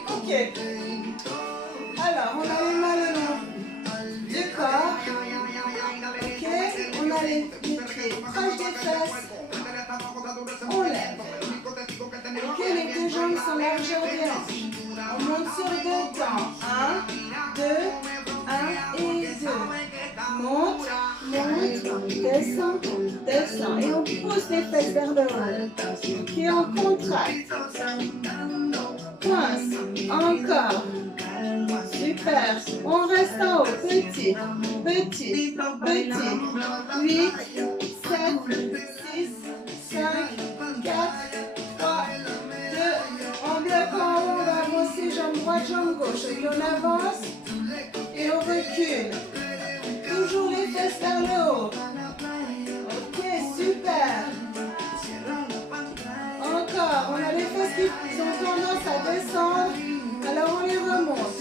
Ok. Alors, on a les mains le long du corps. Ok. On a les pieds proches des fesses. On lève. Ok. Les deux jambes sont largeur des hanches. On monte sur deux temps. 1, 2, 1 et 2. Monte, monte, descend, descend. Et on pousse les fesses vers le haut. Ok. On contracte. Pince, encore. Super. On reste en haut. Petit, petit, petit. 8, 7, 6, 5, 4, 3, 2. On bloque en haut. On va avancer jambe droite, jambe gauche. Et on avance et on recule. Toujours les fesses vers le haut. Ok, super. Encore, on a les fesses qui ont tendance à descendre, alors on les remonte.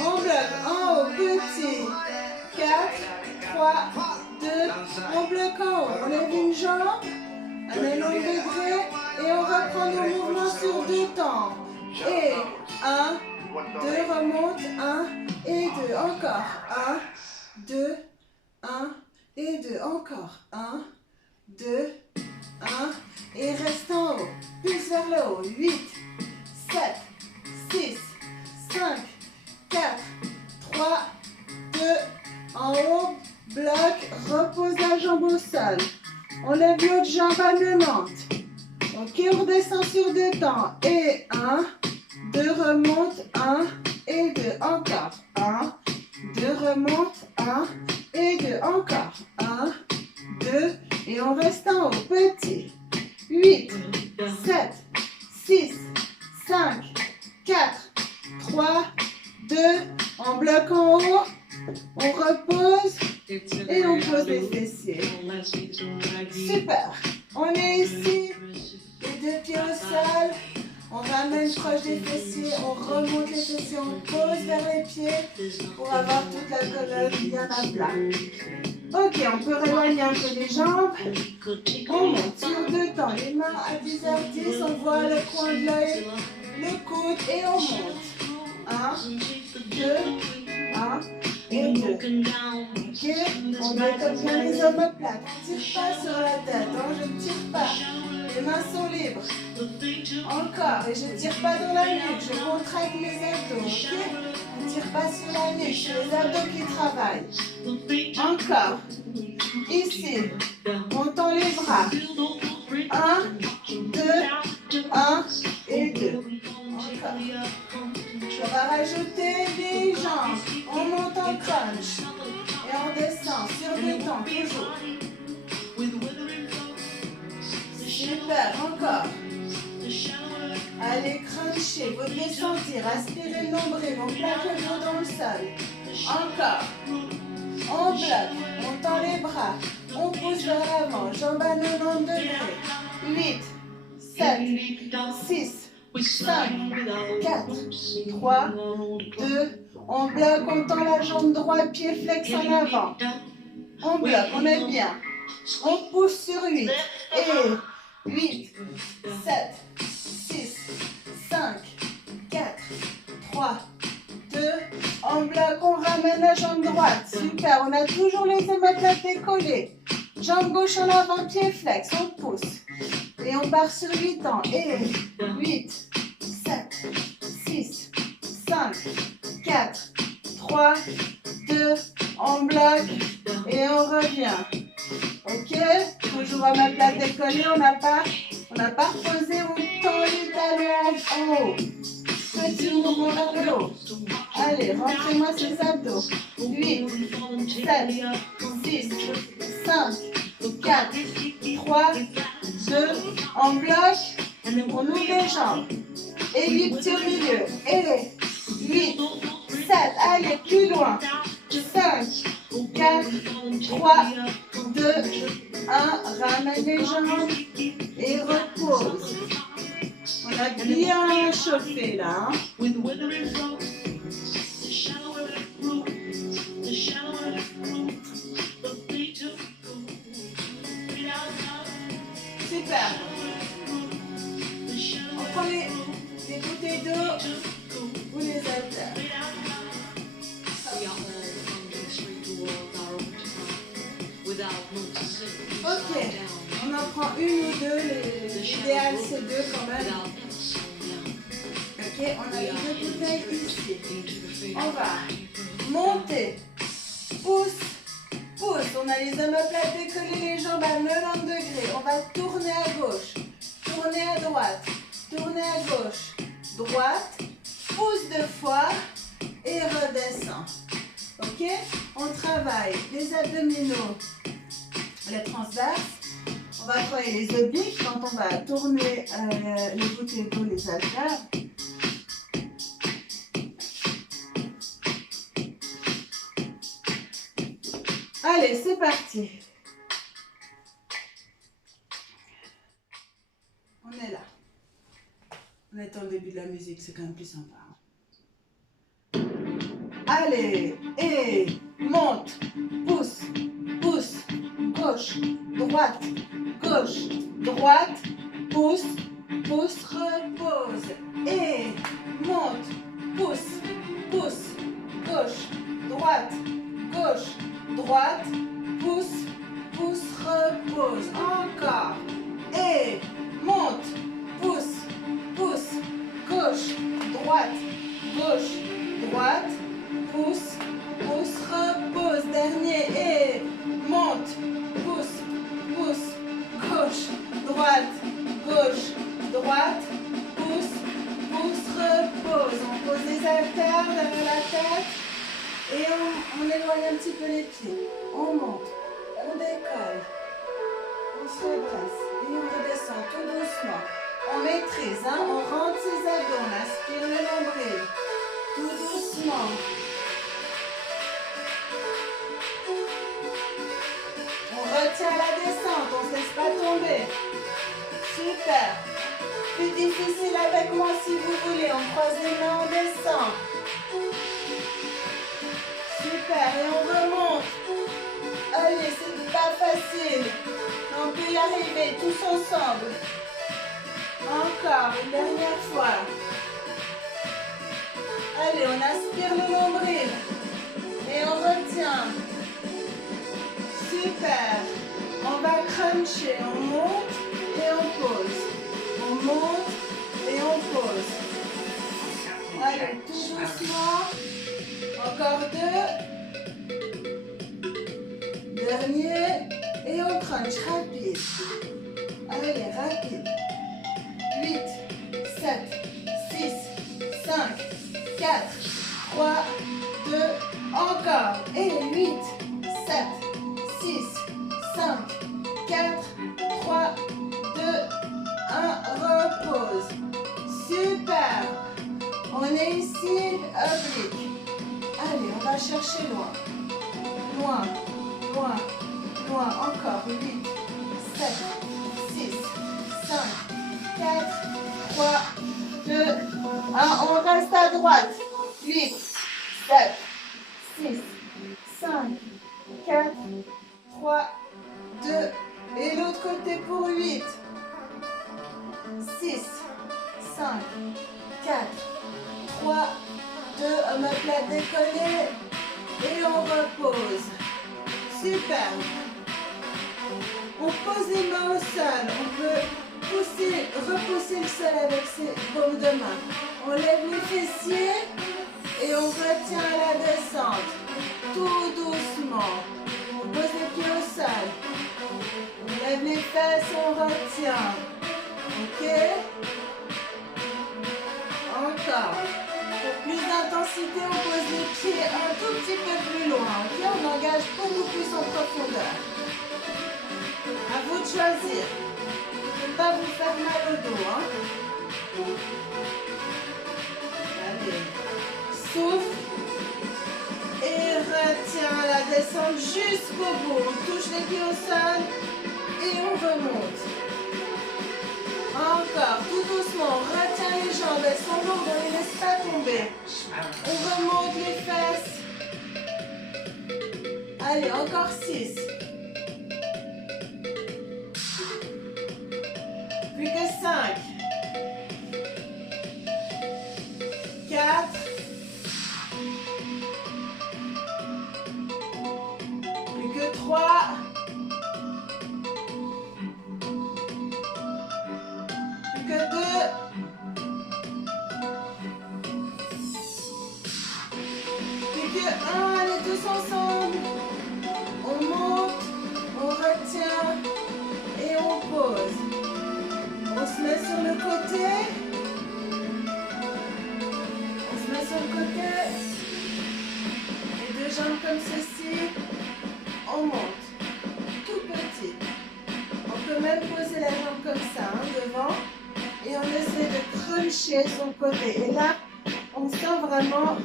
On bloque en haut, petit. 4, 3, 2, on bloque en haut. On lève une jambe, un élan degré et on reprend nos mouvements sur deux temps. Et 1, 2, remonte, 1 et 2, encore. 1, 2, 1 et 2, encore. 1, 2, 1, et reste en haut. Plus vers le haut. 8, 7, 6, 5, 4, 3, 2, en haut, bloc, repose la jambe au sol. On lève l'autre jambe à 90. Ok, on redescend sur deux temps. Et 1, 2, remonte, 1 et 2, encore. 1, 2, remonte, 1 et 2, encore. 1, 2, et on reste en haut, petit. 8, 7, 6, 5, 4, 3, 2, on bloque en haut, on repose et on pose les fessiers. Super. On est ici, les deux pieds au sol, on ramène proche des fessiers, on remonte les fessiers, on pose vers les pieds pour avoir toute la colonne bien à plat. Ok, on peut rééloigner un peu les jambes. On monte sur deux temps, les mains à 10h10, on voit le coin de l'œil, le coude et on monte. 1, 2, 1 et 2. Ok, on décolle bien les omoplates. On ne tire pas sur la tête, hein, je ne tire pas. Les mains sont libres. Encore, et je ne tire pas dans la nuque, je contracte mes abdos. Ok, on ne tire pas sur la nuque, c'est les abdos qui travaillent. Encore. Ici, on tend les bras. 1, 2, 1 et 2. Encore. On va rajouter les jambes. On monte en crunch. Et on descend sur deux temps, toujours. Super, encore. Allez, cruncher, vous devez sentir. Aspirez le nombril, on plaque le dos dans le sol. Encore. On bloque, on tend les bras, on pousse vers l'avant, jambes à 90 degrés. 8, 7, 6, 5, 4, 3, 2, on bloque, on tend la jambe droite, pied flex en avant. On bloque, on est bien. On pousse sur 8. Et 8, 7, 6, 5, 4, 3, 2, on bloque, on ramène la jambe droite. Super, on a toujours les omoplates décollées. Jambe gauche en avant, pied flex, on pousse. Et on part sur 8 ans. Et 8, 7, 6, 5, 4, 3, 2, on bloque et on revient. Ok? Toujours à ma plate décollée, on n'a pas reposé, on tend les talons en haut. Petit mouvement vers le haut. Allez, rentrez-moi ces abdos. 8, 7, 6, 5, 4, 3, 2, on bloque, on ouvre les jambes. Et 8 petits au milieu. Et 8, 7, allez, plus loin. 5, 4, 3, 2, 1, ramène les jambes et repose. On a bien chauffé là. Hein. Super. On prend les bouteilles d'eau ou les haltères. Ok, on en prend une ou deux, l'idéal c'est deux quand même. Ok, on a les deux bouteilles ici. On va monter, pousse, pousse. On a les omoplates décollées, les jambes à 90 degrés. On va tourner à gauche, tourner à droite, tourner à gauche, droite, pousse 2 fois et redescend. Ok, on travaille les abdominaux, les transverses. On va travailler les obliques quand on va tourner les bouteilles d'eau, les haltères. Allez, c'est parti. On est là. On est au début de la musique, c'est quand même plus sympa. Allez, et monte, pousse, pousse, gauche, droite, pousse, pousse, repose. Et monte, pousse, pousse, gauche, droite, pousse, pousse, repose. Encore. Et monte, pousse, pousse, gauche, droite, pousse, pousse, repose. Dernier. Et monte, pousse, pousse, gauche, droite, pousse, pousse, repose. On pose les haltères derrière la tête et on éloigne un petit peu les pieds. On monte, on décolle, on se redresse et on redescend tout doucement. On maîtrise, hein, on rentre ses abdos, on aspire le nombril, tout doucement. On retient la descente, on ne se laisse pas tomber. Super. Plus difficile avec moi si vous voulez. On croise les mains, on descend. Super. Et on remonte. Allez, c'est pas facile. On peut y arriver tous ensemble. Encore une dernière fois. Allez, on aspire le nombril. Et on retient. Super. On va cruncher. On monte et on pose. On monte et on pose. Allez, tout doucement. Encore 2. Dernier. Et on crunch rapide. Allez, rapide. 8, 7, 6, 5, 4, 3, 2. Encore. Et 8, 7, 6, 5, 4, 3, 2, 1, repose. Super. On est ici, oblique. Allez, on va chercher loin. Loin, loin, loin. Encore. 8, 7, 6, 5, 4, 3, 2, 1. On reste à droite. 8, 7, 6, 5, 4, 3, 2. Et l'autre côté pour 8. 6, 5, 4, 3, 2, omoplate décollée et on repose. Super. On pose les mains au sol. On peut repousser le sol avec ses paumes de main. On lève les fessiers et on retient à la descente. Tout doucement. On pose les pieds au sol. On lève les fesses, on retient. Ok? Encore. Pour plus d'intensité, on pose les pieds un tout petit peu plus loin. Ok? On engage beaucoup plus en profondeur. À vous de choisir. Ne pas vous faire mal au dos. Hein? Allez. Souffle. Et retiens la descente jusqu'au bout. On touche les pieds au sol et on remonte. Encore, tout doucement. On retient les jambes. Elles sont lourdes, on ne les laisse pas tomber. On remonte les fesses. Allez, encore 6. Plus que 5. 4. Plus que 3. Plus que 2. Plus que 1. Allez, tous ensemble. On monte, on retient et on pose. On se met sur le côté. On se met sur le côté. Les deux jambes comme ceci. On monte. Tout petit. On peut même poser la jambe comme ça, hein, devant. Et on essaie de cruncher son côté. Et là, on sent vraiment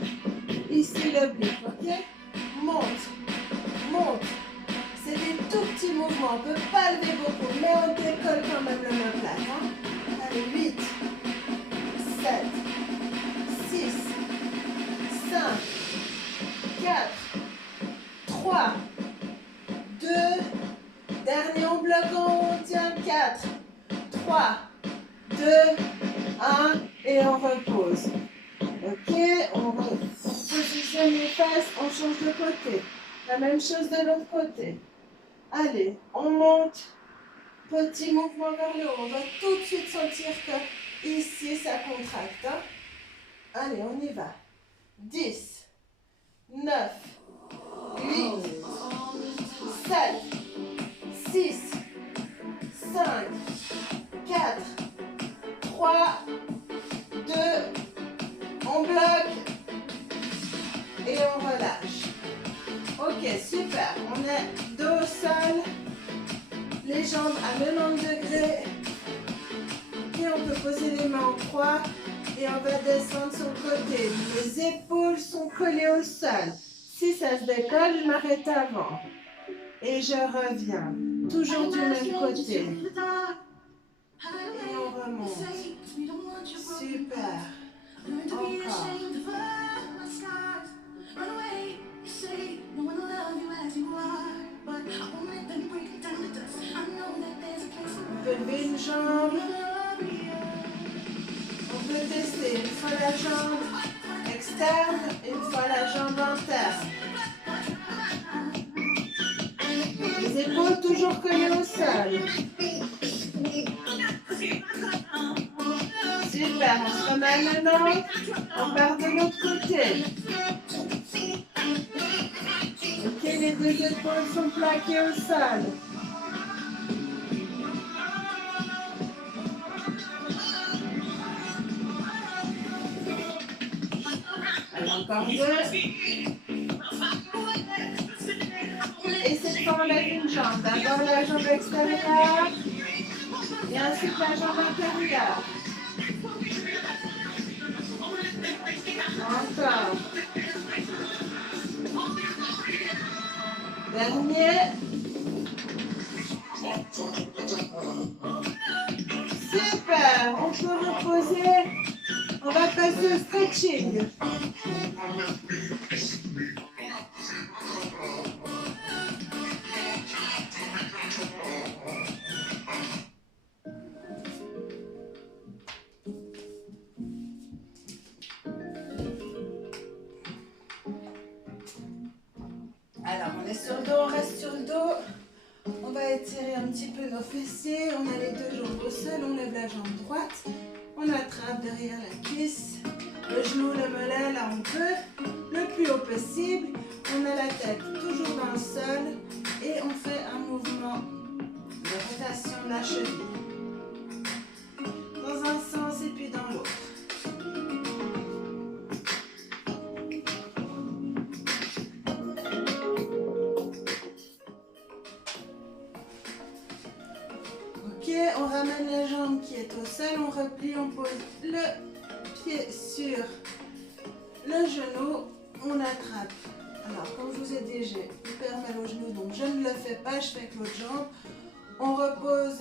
ici l'oblique. Ok? Monte. Monte. C'est des tout petits mouvements. On ne peut pas lever beaucoup, mais on décolle quand même l'omoplate. Hein? Allez, 8, 7, 6, 5, 4, 3, 2, dernier, on bloque en haut, on tient 4, 3, 2, 1, et on repose. Ok, on positionne les fesses, on change de côté. La même chose de l'autre côté. Allez, on monte. Petit mouvement vers le haut. On va tout de suite sentir que ici, ça contracte. Hein? Allez, on y va. 10, 9, 8, 7, 6, 5, 4, 3, 2, on bloque et on relâche. Ok, super. On est dos au sol, les jambes à 90 degrés. Et on peut poser les mains en croix et on va descendre sur le côté. Les épaules sont collées au sol. Si ça se décolle, je m'arrête avant. Et je reviens. Toujours du même côté. Et on remonte. Super. Encore. On peut lever une jambe. On peut tester une fois la jambe externe, une fois la jambe interne. Les épaules toujours collées au sol. Super, on se remet maintenant. On part de l'autre côté. Ok, les deux épaules sont plaquées au sol. Allez, encore 2. Et cette fois, on lève une jambe. D'abord la jambe extérieure et ensuite la jambe intérieure. Encore. Dernier. Super. On peut reposer. On va passer au stretching. Alors, on est sur le dos, on reste sur le dos. On va étirer un petit peu nos fessiers. On a les deux jambes au sol, on lève la jambe droite. On attrape derrière la cuisse. Le genou, le mollet, là on peut. Le plus haut possible. On a la tête toujours dans le sol. Et on fait un mouvement de rotation de la cheville. Dans un sens et puis dans l'autre. On ramène la jambe qui est au sol, on replie, on pose le pied sur le genou, on attrape. Alors, comme je vous ai dit, j'ai hyper mal au genou, donc je ne le fais pas, je fais avec l'autre jambe. On repose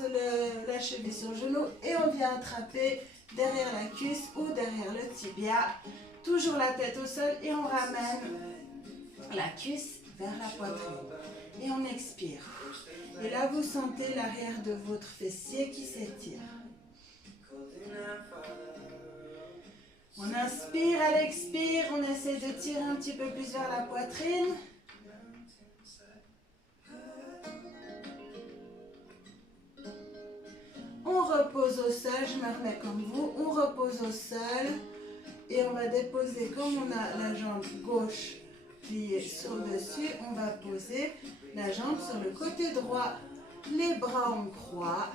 la cheville sur le genou et on vient attraper derrière la cuisse ou derrière le tibia. Toujours la tête au sol et on ramène la cuisse vers la poitrine. Et on expire. Et là, vous sentez l'arrière de votre fessier qui s'étire. On inspire, à l'expire, on essaie de tirer un petit peu plus vers la poitrine. On repose au sol, je me remets comme vous. On repose au sol et on va déposer, comme on a la jambe gauche pliée sur le dessus, on va poser la jambe sur le côté droit, les bras en croix,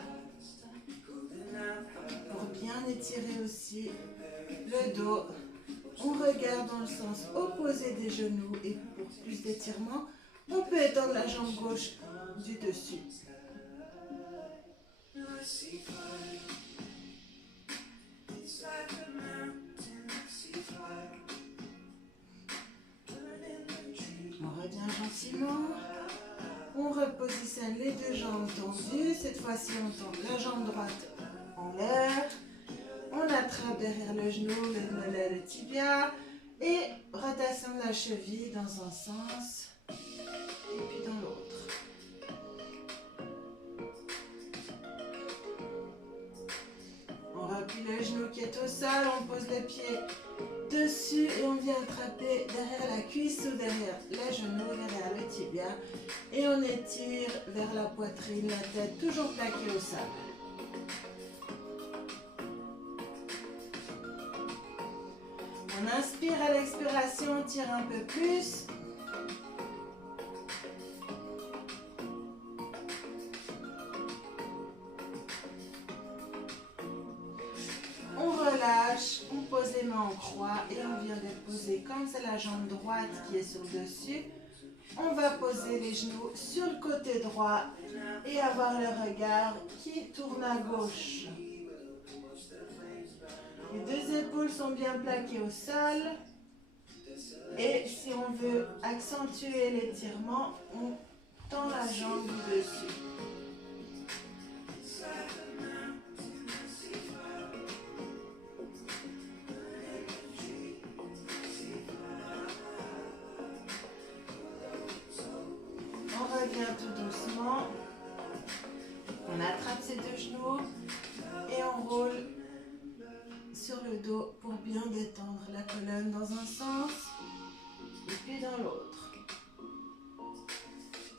pour bien étirer aussi le dos. On regarde dans le sens opposé des genoux et pour plus d'étirement, on peut étendre la jambe gauche du dessus. On revient gentiment. On repositionne les deux jambes tendues. Cette fois-ci, on tend la jambe droite en l'air. On attrape derrière le genou, le mollet, le tibia. Et rotation de la cheville dans un sens et puis dans l'autre. On replie le genou qui est au sol. On pose le pied dessus et on vient attraper derrière la cuisse ou derrière les genoux, derrière le tibia. Et on étire vers la poitrine, la tête toujours plaquée au sol. On inspire, à l'expiration, on tire un peu plus. On relâche, on pose les mains en croix et on vient déposer, comme c'est la jambe droite qui est sur le dessus, on va poser les genoux sur le côté droit et avoir le regard qui tourne à gauche. Les deux épaules sont bien plaquées au sol. Et si on veut accentuer l'étirement, on tend la jambe du dessus. On revient tout doucement. On attrape ses deux genoux et on roule sur le dos pour bien détendre la colonne dans un sens et puis dans l'autre.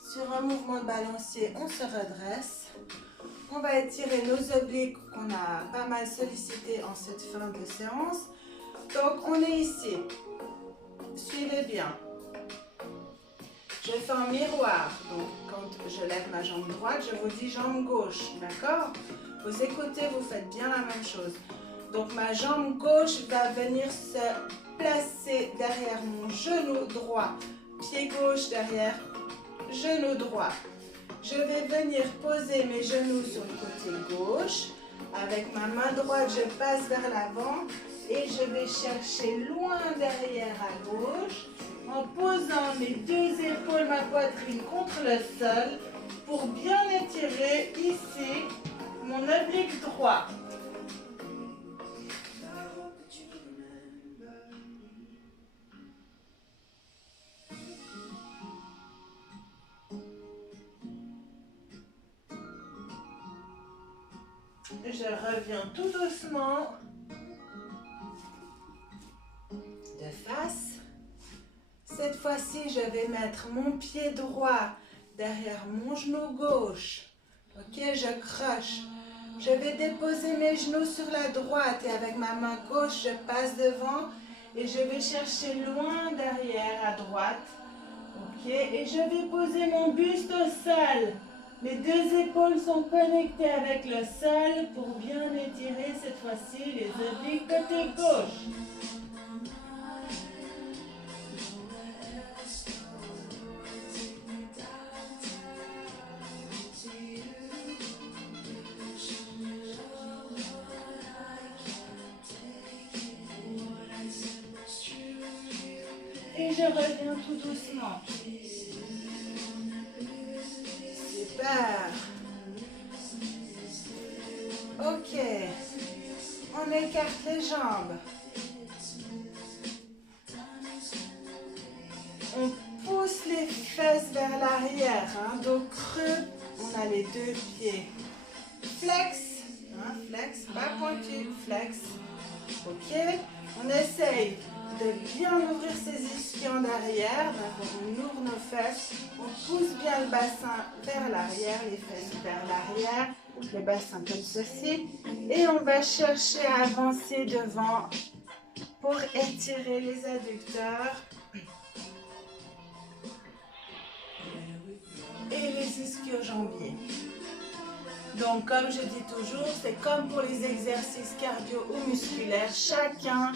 Sur un mouvement de balancier, on se redresse. On va étirer nos obliques qu'on a pas mal sollicités en cette fin de séance. Donc on est ici. Suivez bien. Je fais un miroir. Donc quand je lève ma jambe droite, je vous dis jambe gauche. D'accord? Vous écoutez, vous faites bien la même chose. Donc ma jambe gauche va venir se placer derrière mon genou droit. Pied gauche derrière genou droit. Je vais venir poser mes genoux sur le côté gauche. Avec ma main droite, je passe vers l'avant et je vais chercher loin derrière à gauche en posant mes deux épaules, ma poitrine contre le sol pour bien étirer ici mon oblique droit. Je reviens tout doucement de face. Cette fois-ci, je vais mettre mon pied droit derrière mon genou gauche. Ok, je croche. Je vais déposer mes genoux sur la droite et avec ma main gauche, je passe devant et je vais chercher loin derrière à droite. Ok, et je vais poser mon buste au sol. Mes deux épaules sont connectées avec le sol pour bien étirer cette fois-ci les obliques côté gauche. Et je reviens tout doucement. Super. Ok. On écarte les jambes. On pousse les fesses vers l'arrière. Hein, dos creux. On a les deux pieds. Flex. Hein, flex. Pas pointu. Flex. Ok. On essaye de bien ouvrir ses ischions derrière. On ouvre nos fesses. On pousse bien le bassin vers l'arrière, les fesses vers l'arrière, le bassin comme ceci. Et on va chercher à avancer devant pour étirer les adducteurs et les ischio-jambiers. Donc, comme je dis toujours, c'est comme pour les exercices cardio ou musculaires. Chacun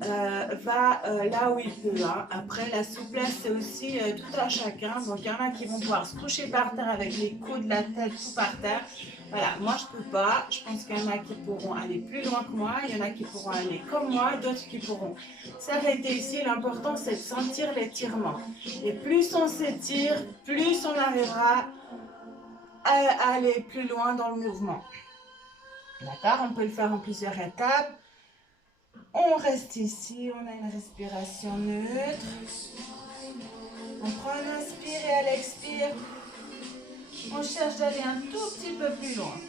va là où il peut. Hein. Après, la souplesse, c'est aussi tout à chacun. Donc, il y en a qui vont pouvoir se coucher par terre avec les coudes, la tête, tout par terre. Voilà, moi, je ne peux pas. Je pense qu'il y en a qui pourront aller plus loin que moi. Il y en a qui pourront aller comme moi. D'autres qui pourront s'arrêter ici. L'important, c'est de sentir l'étirement. Et plus on s'étire, plus on arrivera à aller plus loin dans le mouvement. D'accord? On peut le faire en plusieurs étapes. On reste ici, on a une respiration neutre. On prend un inspire et à l'expire, on cherche d'aller un tout petit peu plus loin.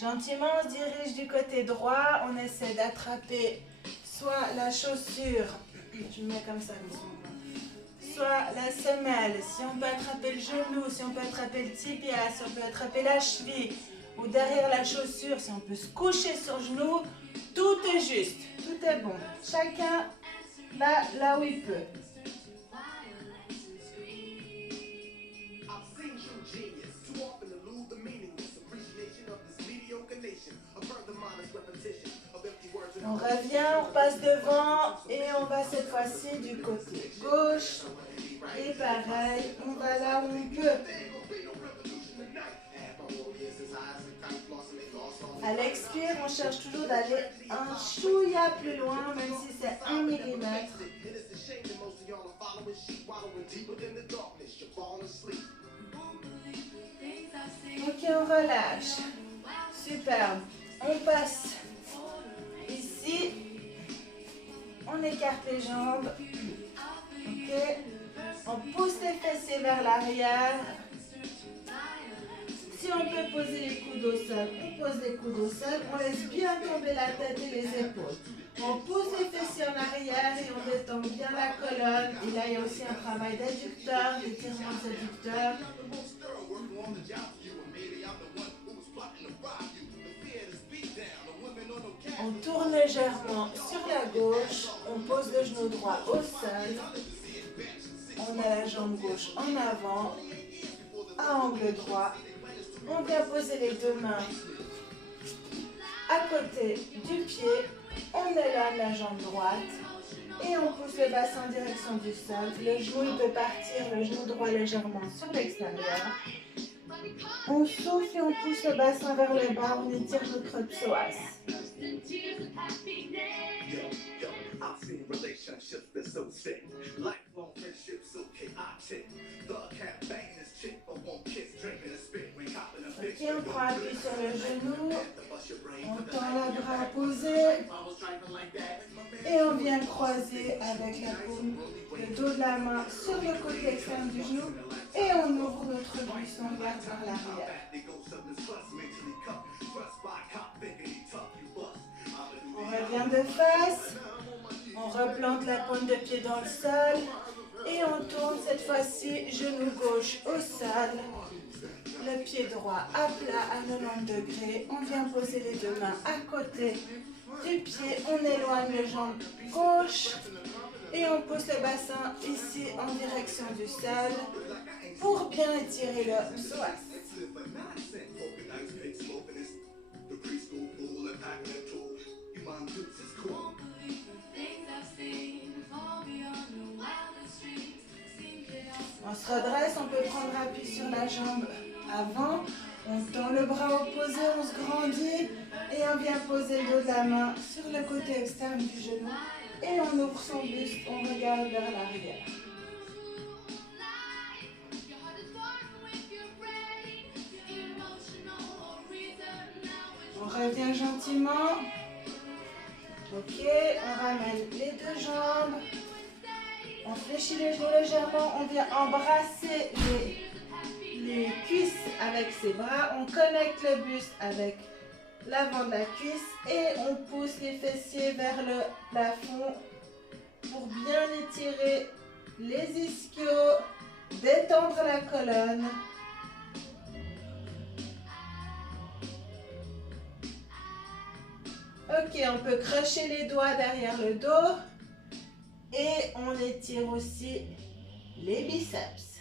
Gentiment, on se dirige du côté droit. On essaie d'attraper soit la chaussure, je me mets comme ça, soit la semelle, si on peut attraper le genou, si on peut attraper le tibia, si on peut attraper la cheville, ou derrière la chaussure, si on peut se coucher sur le genou, tout est juste, tout est bon. Chacun va là où il peut. On revient, on passe devant et on va cette fois-ci du côté gauche. Et pareil, on va là où on peut. À l'expire, on cherche toujours d'aller un chouïa plus loin, même si c'est 1 mm. Ok, on relâche. Superbe. On passe ici. On écarte les jambes. Ok. On pousse les fessiers vers l'arrière. Si on peut poser les coudes au sol, on pose les coudes au sol. On laisse bien tomber la tête et les épaules. On pousse les fessiers en arrière et on détend bien la colonne. Et là, il y a aussi un travail d'adducteur, d'étirement des adducteurs. On tourne légèrement sur la gauche. On pose le genou droit au sol. On a la jambe gauche en avant, à angle droit. On vient poser les deux mains à côté du pied. On élève la jambe droite et on pousse le bassin en direction du sol. Le genou il peut partir, le genou droit légèrement sur l'extérieur. On souffle et on pousse le bassin vers le bas. On étire notre psoas. Ok, on prend appui sur le genou, on tend le bras opposé et on vient croiser avec la paume, le dos de la main sur le côté externe du genou et on ouvre notre buste, on garde par l'arrière. bien de face. On replante la pointe de pied dans le sol. Et on tourne cette fois-ci, genou gauche au sol. Le pied droit à plat à 90 degrés. On vient poser les deux mains à côté du pied. On éloigne le jambe gauche. Et on pousse le bassin ici en direction du sol pour bien étirer le psoas. On se redresse, on peut prendre appui sur la jambe avant. On tend le bras opposé, on se grandit et on vient poser le dos de la main sur le côté externe du genou. Et on ouvre son buste, on regarde vers l'arrière. On revient gentiment. Ok, on ramène les deux jambes. On fléchit les genoux légèrement. On vient embrasser les cuisses avec ses bras. On connecte le buste avec l'avant de la cuisse et on pousse les fessiers vers le plafond pour bien étirer les ischios, détendre la colonne. Ok, on peut crocher les doigts derrière le dos et on étire aussi les biceps.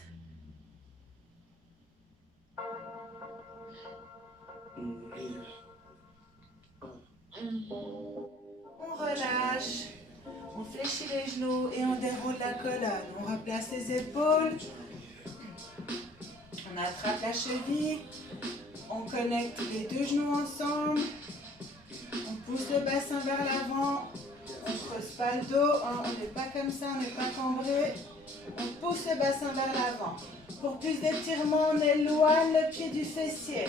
On relâche, on fléchit les genoux et on déroule la colonne. On replace les épaules, on attrape la cheville, on connecte les deux genoux ensemble, on pousse le bassin vers l'avant, on ne creuse pas le dos, hein, on n'est pas comme ça, on n'est pas cambré. On pousse le bassin vers l'avant. Pour plus d'étirement, on éloigne le pied du fessier.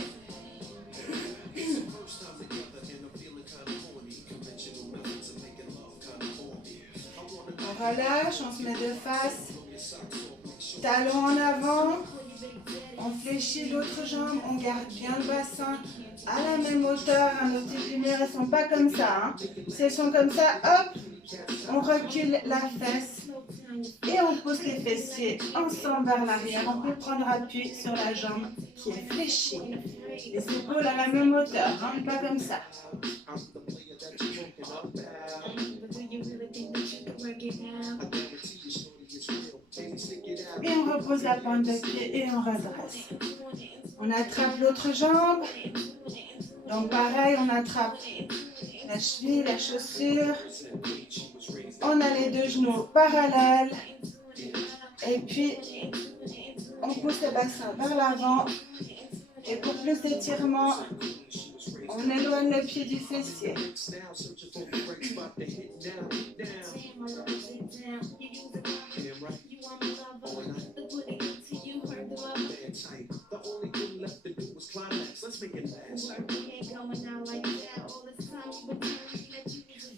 On relâche, on se met de face. Talons en avant. On fléchit l'autre jambe, on garde bien le bassin à la même hauteur. Nos petites lumières, elles ne sont pas comme ça. Hein. Si elles sont comme ça, hop, on recule la fesse et on pousse les fessiers ensemble vers l'arrière. On peut prendre appui sur la jambe qui est fléchie. Les épaules à la même hauteur, hein, pas comme ça. Et on repose la pointe de pied et on redresse. On attrape l'autre jambe. Donc pareil, on attrape la cheville, la chaussure. On a les deux genoux parallèles. Et puis, on pousse le bassin vers l'avant. Et pour plus d'étirement, on éloigne le pied du fessier.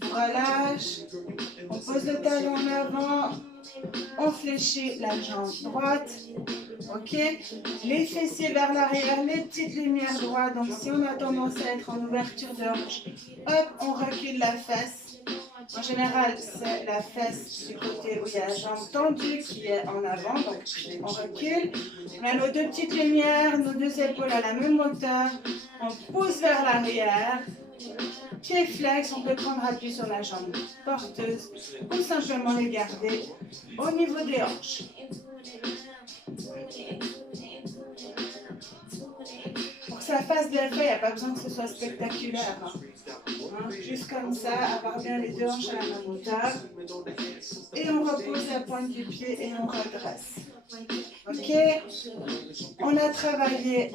On relâche, on pose le talon en avant, on fléchit la jambe droite, ok, les fessiers vers l'arrière, les petites lumières droites, donc si on a tendance à être en ouverture de hanche, hop, on recule la fesse. En général, c'est la fesse du côté où il y a la jambe tendue qui est en avant, donc on recule. On a nos deux petites lumières, nos deux épaules à la même hauteur, on pousse vers l'arrière. Pieds flex, on peut prendre appui sur la jambe porteuse ou simplement les garder au niveau des hanches. Pour que ça fasse de l'effet, il n'y a pas besoin que ce soit spectaculaire. Hein, juste comme ça, avoir bien les deux hanches à la même hauteur. Et on repose la pointe du pied et on redresse. Ok, on a travaillé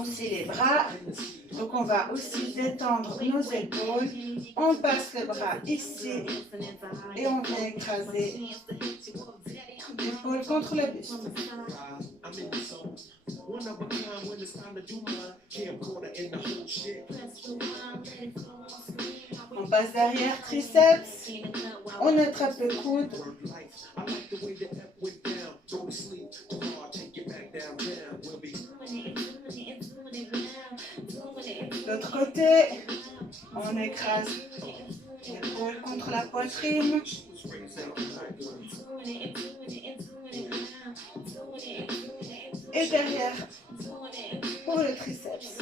aussi les bras, donc on va aussi détendre nos épaules. On passe le bras ici et on vient écraser l'épaule contre le buste. On passe derrière triceps, on attrape le coude. L'autre côté, on On écrase l'épaule contre la poitrine. Et derrière pour le triceps.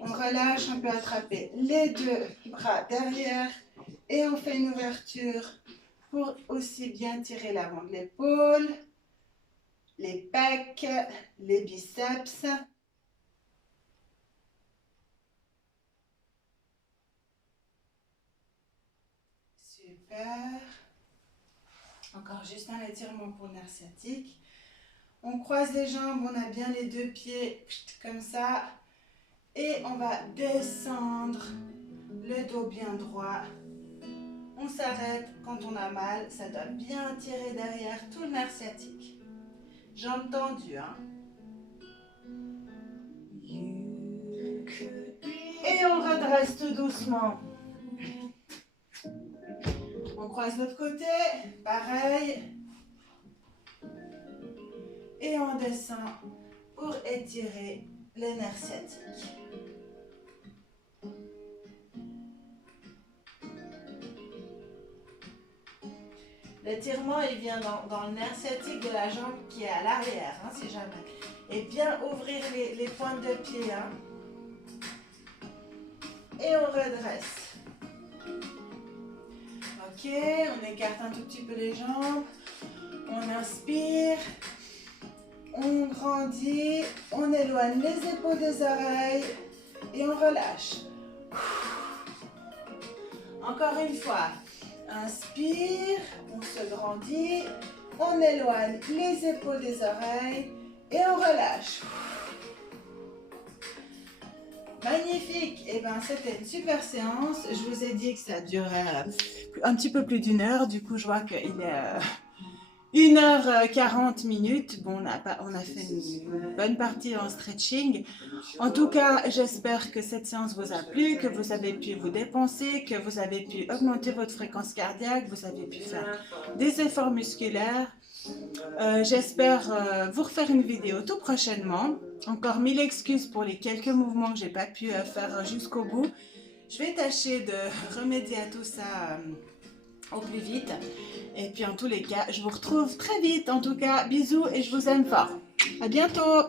On relâche, on peut attraper les deux bras derrière et on fait une ouverture pour aussi bien tirer l'avant de l'épaule, les pecs, les biceps. Super. Encore juste un étirement pour le nerf sciatique. On croise les jambes, on a bien les deux pieds comme ça. Et on va descendre, le dos bien droit. On s'arrête quand on a mal, ça doit bien tirer derrière tout le nerf sciatique. Jambes tendues, hein. Et on redresse tout doucement. On croise l'autre côté, pareil. Et on descend pour étirer les nerfs sciatiques. L'étirement, il vient dans le nerf sciatique de la jambe qui est à l'arrière, hein, si jamais. Et bien ouvrir les pointes de pied. Hein. Et on redresse. Ok, on écarte un tout petit peu les jambes. On inspire. On grandit. On éloigne les épaules des oreilles. Et on relâche. Encore une fois. Inspire, on se grandit, on éloigne les épaules des oreilles et on relâche. Magnifique, et bien c'était une super séance. Je vous ai dit que ça durait un petit peu plus d'une heure, du coup je vois qu'il est 1h40. Bon, on a fait une bonne partie en stretching. En tout cas, j'espère que cette séance vous a plu, que vous avez pu vous dépenser, que vous avez pu augmenter votre fréquence cardiaque, vous avez pu faire des efforts musculaires. J'espère vous refaire une vidéo tout prochainement. Encore 1000 excuses pour les quelques mouvements que j'ai pas pu faire jusqu'au bout. Je vais tâcher de remédier à tout ça au plus vite. Et puis en tous les cas, je vous retrouve très vite. En tout cas, bisous et je vous aime fort. À bientôt!